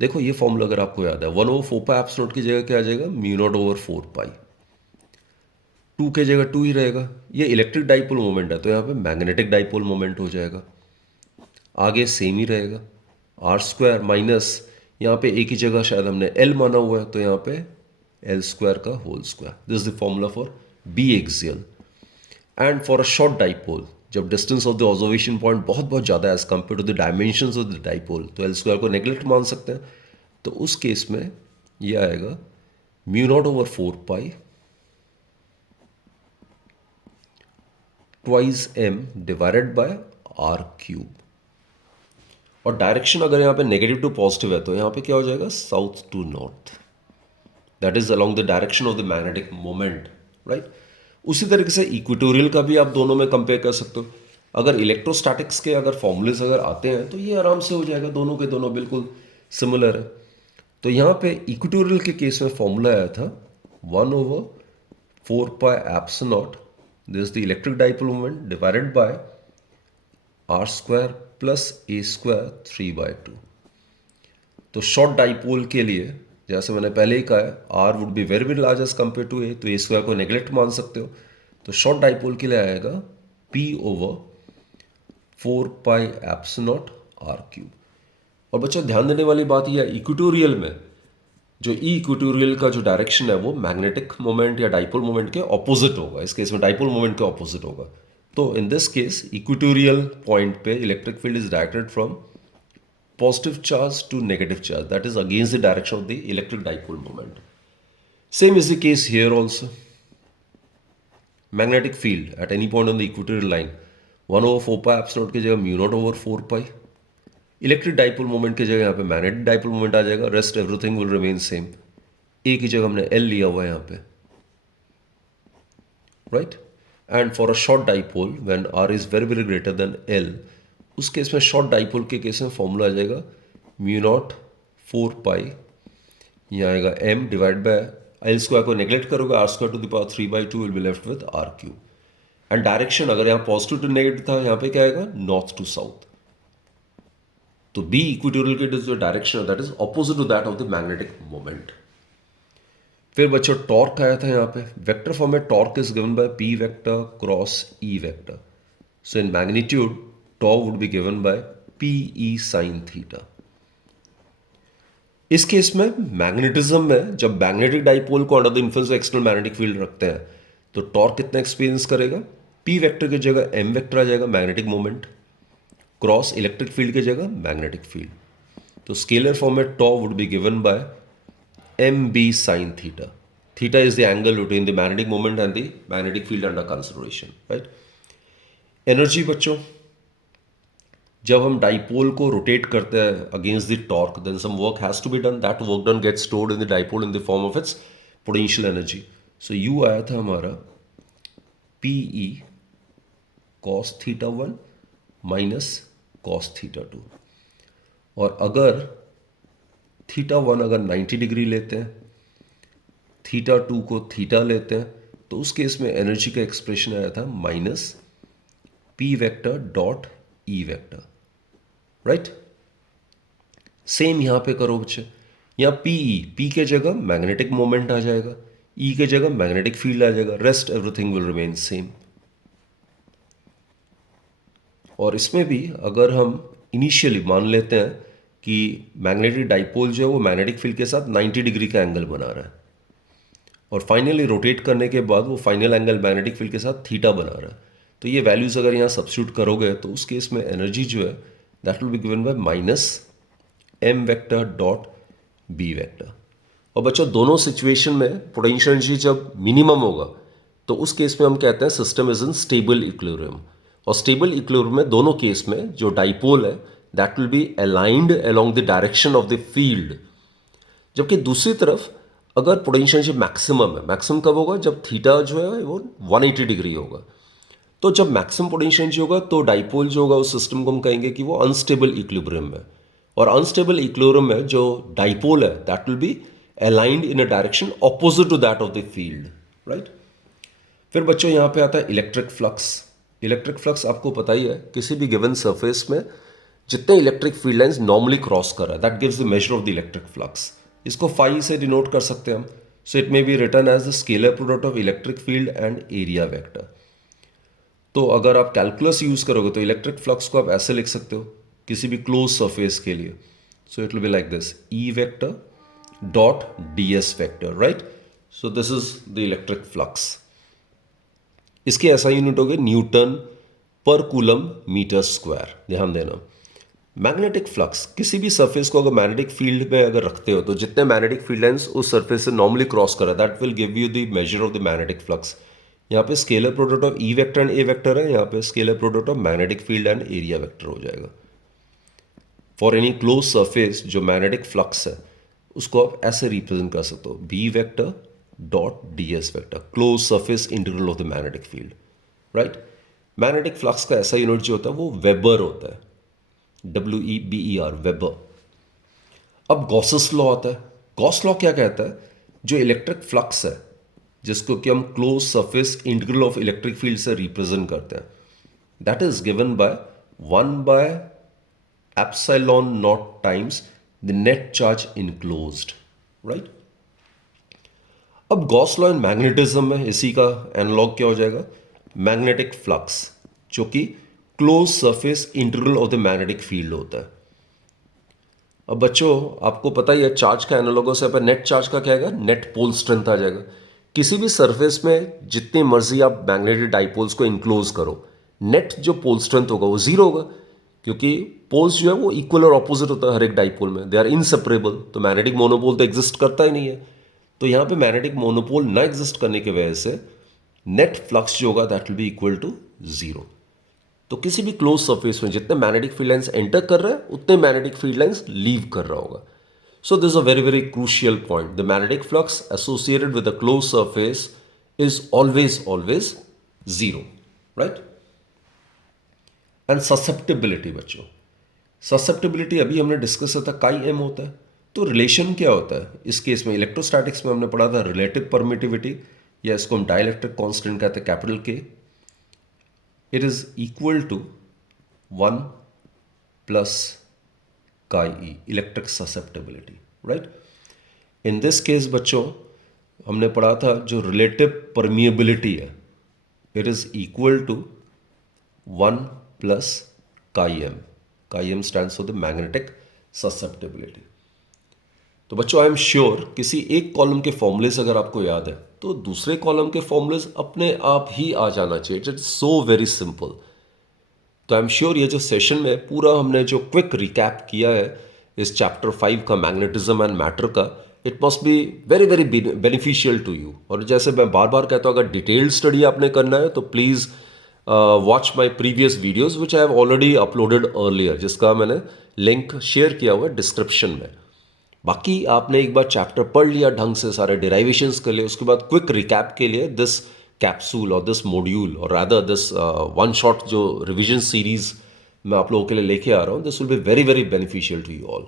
देखो ये फॉर्मूला अगर आपको याद है 1/4 पाई एप्सिलॉन नॉट की जगह क्या आ जाएगा? म्यू नॉट ओवर 4 पाई। 2 की जगह 2 ही रहेगा। ये इलेक्ट्रिक डाइपोल मोमेंट है तो यहाँ पे मैग्नेटिक डाइपोल मोमेंट हो जाएगा। आगे सेम ही रहेगा, आर स्क्वायर माइनस यहाँ पे एक ही जगह शायद हमने एल माना हुआ है तो यहाँ पे एल स्क्वायर का whole square. This is the formula for B axial. And for a short dipole जब distance of the observation point बहुत बहुत ज़्यादा है as compare to the dimensions of the dipole तो एल स्क्वायर को neglect मान सकते हैं। तो उस केस में ये आएगा mu naught over 4 pi twice m divided by are cube. और डायरेक्शन अगर यहाँ पे नेगेटिव टू पॉजिटिव है तो यहाँ पे क्या हो जाएगा, south to north, that is along the direction of the magnetic moment, right. उसी तरीके से इक्वेटोरियल का भी आप दोनों में कंपेयर कर सकते हो। अगर इलेक्ट्रोस्टैटिक्स के अगर फॉर्मूलेस अगर आते हैं तो ये आराम से हो जाएगा, दोनों के दोनों बिल्कुल सिमिलर है। तो यहाँ पे इक्वेटोरियल के केस में फॉर्मूला आया था 1/4 epsilon naught, this is the electric dipole moment divided by are square plus a square 3/2। तो शॉर्ट डाइपोल के लिए जैसे मैंने पहले ही कहा है, r would be very very large as compare to a, तो ए स्क्वायर को नेग्लेक्ट मान सकते हो। तो शॉर्ट डाइपोल के लिए आएगा P/4 epsilon not are cube. और बच्चों ध्यान देने वाली बात यह है, इक्वेटोरियल में जो ई इक्वेटोरियल का जो डायरेक्शन है वो मैग्नेटिक मोमेंट या डाइपोल मोमेंट के ऑपोजिट होगा। इस केस में डाइपोल मोमेंट के ऑपोजिट होगा। तो in this case equatorial point पे electric field is directed from positive charge to negative charge, that is against the direction of the electric dipole moment. Same is the case here also. Magnetic field at any point on the equatorial line 1/4 pi epsilon की जगह mu naught over 4 pi, electric dipole moment की जगह यहाँ पे magnetic dipole moment आ जाएगा, rest everything will remain same. A की जगह हमने एल लिया हुआ है यहाँ पे, right. And for a short dipole when r is very very greater than l, उस केस में शॉर्ट डाइपोल के केस में फॉर्मूला आ जाएगा म्यू नॉट 4 पाई, यहाँ आएगा m divide by l square को नेग्लेक्ट करोगे, are square to the power 3/2 will be left with r cube. And direction अगर यहाँ पॉजिटिव टू नेगेटिव था, यहाँ पे क्या आएगा, नॉर्थ टू साउथ। तो बी इक्वेटोरियल के जो direction that is opposite to that of the magnetic moment. फिर बच्चों टॉर्क आया था यहाँ पे, वेक्टर फॉर्म में torque is given by p vector cross E vector. So in magnitude tau would be given by PE sin theta। इस case में magnetism में जब मैग्नेटिक डाइपोल को under the influence of external magnetic field रखते हैं तो torque कितना experience करेगा, P वेक्टर की जगह M वेक्टर आ जाएगा, magnetic moment cross electric field की जगह मैग्नेटिक फील्ड। तो स्केलर फॉर्म में tau would be given by MB sin theta। theta is the angle between the magnetic moment and the magnetic field under consideration, right। Energy बच्चों जब हम dipole को rotate करते हैं against the torque, then some work has to be done, that work done gets stored in the dipole in the form of its potential energy. So U आया था हमारा PE cos theta 1 minus cos theta 2। और अगर theta 1 अगर 90 degree लेते हैं, theta 2 को theta लेते हैं, तो उस केस में एनर्जी का एक्सप्रेशन आया था minus P vector dot E vector, right. Same यहां पे करो बच्चे, यहां पी के जगह मैग्नेटिक मोमेंट आ जाएगा, ई के जगह मैग्नेटिक फील्ड आ जाएगा, rest everything will remain same. और इसमें भी अगर हम इनिशियली मान लेते हैं कि मैग्नेटिक डाइपोल जो है वो मैग्नेटिक फील्ड के साथ 90 डिग्री का एंगल बना रहा है, और फाइनली रोटेट करने के बाद वो फाइनल एंगल मैग्नेटिक फील्ड के साथ थीटा बना रहा है, तो ये वैल्यूज अगर यहाँ सब्स्टिट्यूट करोगे तो उस केस में एनर्जी जो है that will be given by minus M vector dot B vector. और बच्चों दोनों सिचुएशन में पोटेंशियल एनर्जी जब मिनिमम होगा तो उस केस में हम कहते हैं system is in stable equilibrium. और स्टेबल इक्विलिब्रियम में दोनों केस में जो डाइपोल है that will be aligned along the direction of the field. जबकि दूसरी तरफ अगर पोटेंशियल एनर्जी मैक्सिमम है, मैक्सिमम कब होगा, जब थीटा जो है वो 180 डिग्री होगा। तो जब मैक्सिमम पोटेंशियल एनर्जी होगा तो डाइपोल जो होगा उस सिस्टम को हम कहेंगे कि वो अनस्टेबल इक्विलिब्रियम में, और अनस्टेबल इक्विलिब्रियम में जो डाइपोल है that will be aligned in a direction opposite to that of the field, right. फिर बच्चों यहाँ पे आता है इलेक्ट्रिक फ्लक्स। इलेक्ट्रिक फ्लक्स आपको पता ही है, किसी भी गिवन सरफेस में जितने electric field lines normally cross कर रहा है that gives the measure of the electric flux. इसको फाई से डिनोट कर सकते हैं हम। So it may be written as the scalar product of electric field and area vector. तो अगर आप कैलकुलस यूज करोगे तो इलेक्ट्रिक फ्लक्स को आप ऐसे लिख सकते हो किसी भी क्लोज सरफेस के लिए। सो it will be like this, E vector dot DS vector, right. So this is the electric flux. इसकी ऐसा यूनिट हो गया न्यूटन पर कूलम मीटर स्क्वायर। ध्यान देना, मैग्नेटिक फ्लक्स किसी भी सरफेस को अगर मैग्नेटिक फील्ड में अगर रखते हो तो जितने मैग्नेटिक फील्ड लाइंस उस सरफेस से नॉर्मली क्रॉस कर रहा है that will give you the measure of the magnetic flux. यहाँ पे scalar product of E vector and A vector है, यहाँ पे scalar product of magnetic field and area vector हो जाएगा। फॉर एनी क्लोज सरफेस जो मैग्नेटिक फ्लक्स है उसको आप ऐसे रिप्रेजेंट कर सकते हो, B vector dot d s vector, close surface integral of the magnetic field, right. Magnetic flux का ऐसा यूनिट जो होता है वो वेबर होता है, WEBER, वेबर। अब गॉसेस लॉ आता है। गॉस लॉ क्या कहता है, जो इलेक्ट्रिक फ्लक्स है जिसको कि हम close surface integral of electric field से रिप्रेजेंट करते हैं, that is given bye 1 epsilon naught times the net charge enclosed, right? अब गॉस लॉ इन मैग्नेटिज्म में इसी का एनालॉग क्या हो जाएगा, मैग्नेटिक फ्लक्स, जो कि close surface integral of the magnetic field होता है। अब बच्चों आपको पता ही है चार्ज का एनालॉग से नेट चार्ज का क्या आएगा, नेट पोल स्ट्रेंथ आ जाएगा। किसी भी सरफेस में जितनी मर्जी आप मैग्नेटिक डाइपोल्स को इंक्लोज करो, नेट जो पोल स्ट्रेंथ होगा वो जीरो होगा, क्योंकि पोल्स जो है वो इक्वल और ऑपोजिट होता है हर एक डाइपोल में, दे आर इनसेपरेबल। तो मैग्नेटिक मोनोपोल तो एग्जिस्ट करता ही नहीं है। तो यहाँ पे मैग्नेटिक मोनोपोल ना एग्जिस्ट करने की वजह से नेट फ्लक्स जो होगा that will be equal to zero. तो किसी भी क्लोज सरफेस में जितने मैग्नेटिक फील्ड लाइंस एंटर कर रहे हैं उतने मैग्नेटिक फील्ड लाइंस लीव कर रहा होगा। So this a very very crucial point, the magnetic flux associated with the close surface is always zero, right. And susceptibility बच्चों, ससेप्टिबिलिटी अभी हमने डिस्कस किया था, काई एम होता है। तो रिलेशन क्या होता है इस केस में, इलेक्ट्रोस्टैटिक्स में हमने पढ़ा था रिलेटिव परमिटिविटी, या इसको हम डाइलेक्ट्रिक कांस्टेंट कहते हैं capital K. It is equal to 1 plus chi E, electric susceptibility, right. In this case बच्चों हमने पढ़ा था जो रिलेटिव परमिएबिलिटी है, it is equal to 1 plus chi M. Chi M stands for the magnetic susceptibility. तो बच्चों I am sure किसी एक कॉलम के फॉर्मूले से अगर आपको याद है तो दूसरे कॉलम के फॉर्मूलेज अपने आप ही आ जाना चाहिए। It is so very simple. तो आई एम श्योर ये जो सेशन में पूरा हमने जो क्विक रिकैप किया है इस चैप्टर 5 का मैग्नेटिज्म एंड मैटर का, it must be very very beneficial to you. और जैसे मैं बार बार कहता हूँ अगर डिटेल्ड स्टडी आपने करना है तो please watch my previous videos which I have already uploaded earlier, जिसका मैंने लिंक शेयर किया हुआ है डिस्क्रिप्शन में। बाकी आपने एक बार चैप्टर पढ़ लिया ढंग से, सारे डेराइवेशंस के लिए, उसके बाद क्विक रिकैप के लिए दिस कैप्सूल और दिस मॉड्यूल और रादर दिस वन शॉट जो रिविजन सीरीज मैं आप लोगों के लिए लेके आ रहा हूँ, this will be very very beneficial to you all.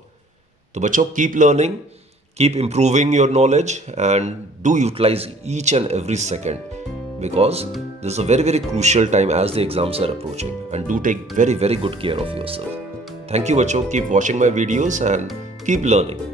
तो बच्चों keep learning, keep improving your knowledge and do utilize each and every second, because this is a very very crucial time as the exams are approaching, and do take very very good care of yourself. Thank you bachcho, keep watching my videos and keep learning.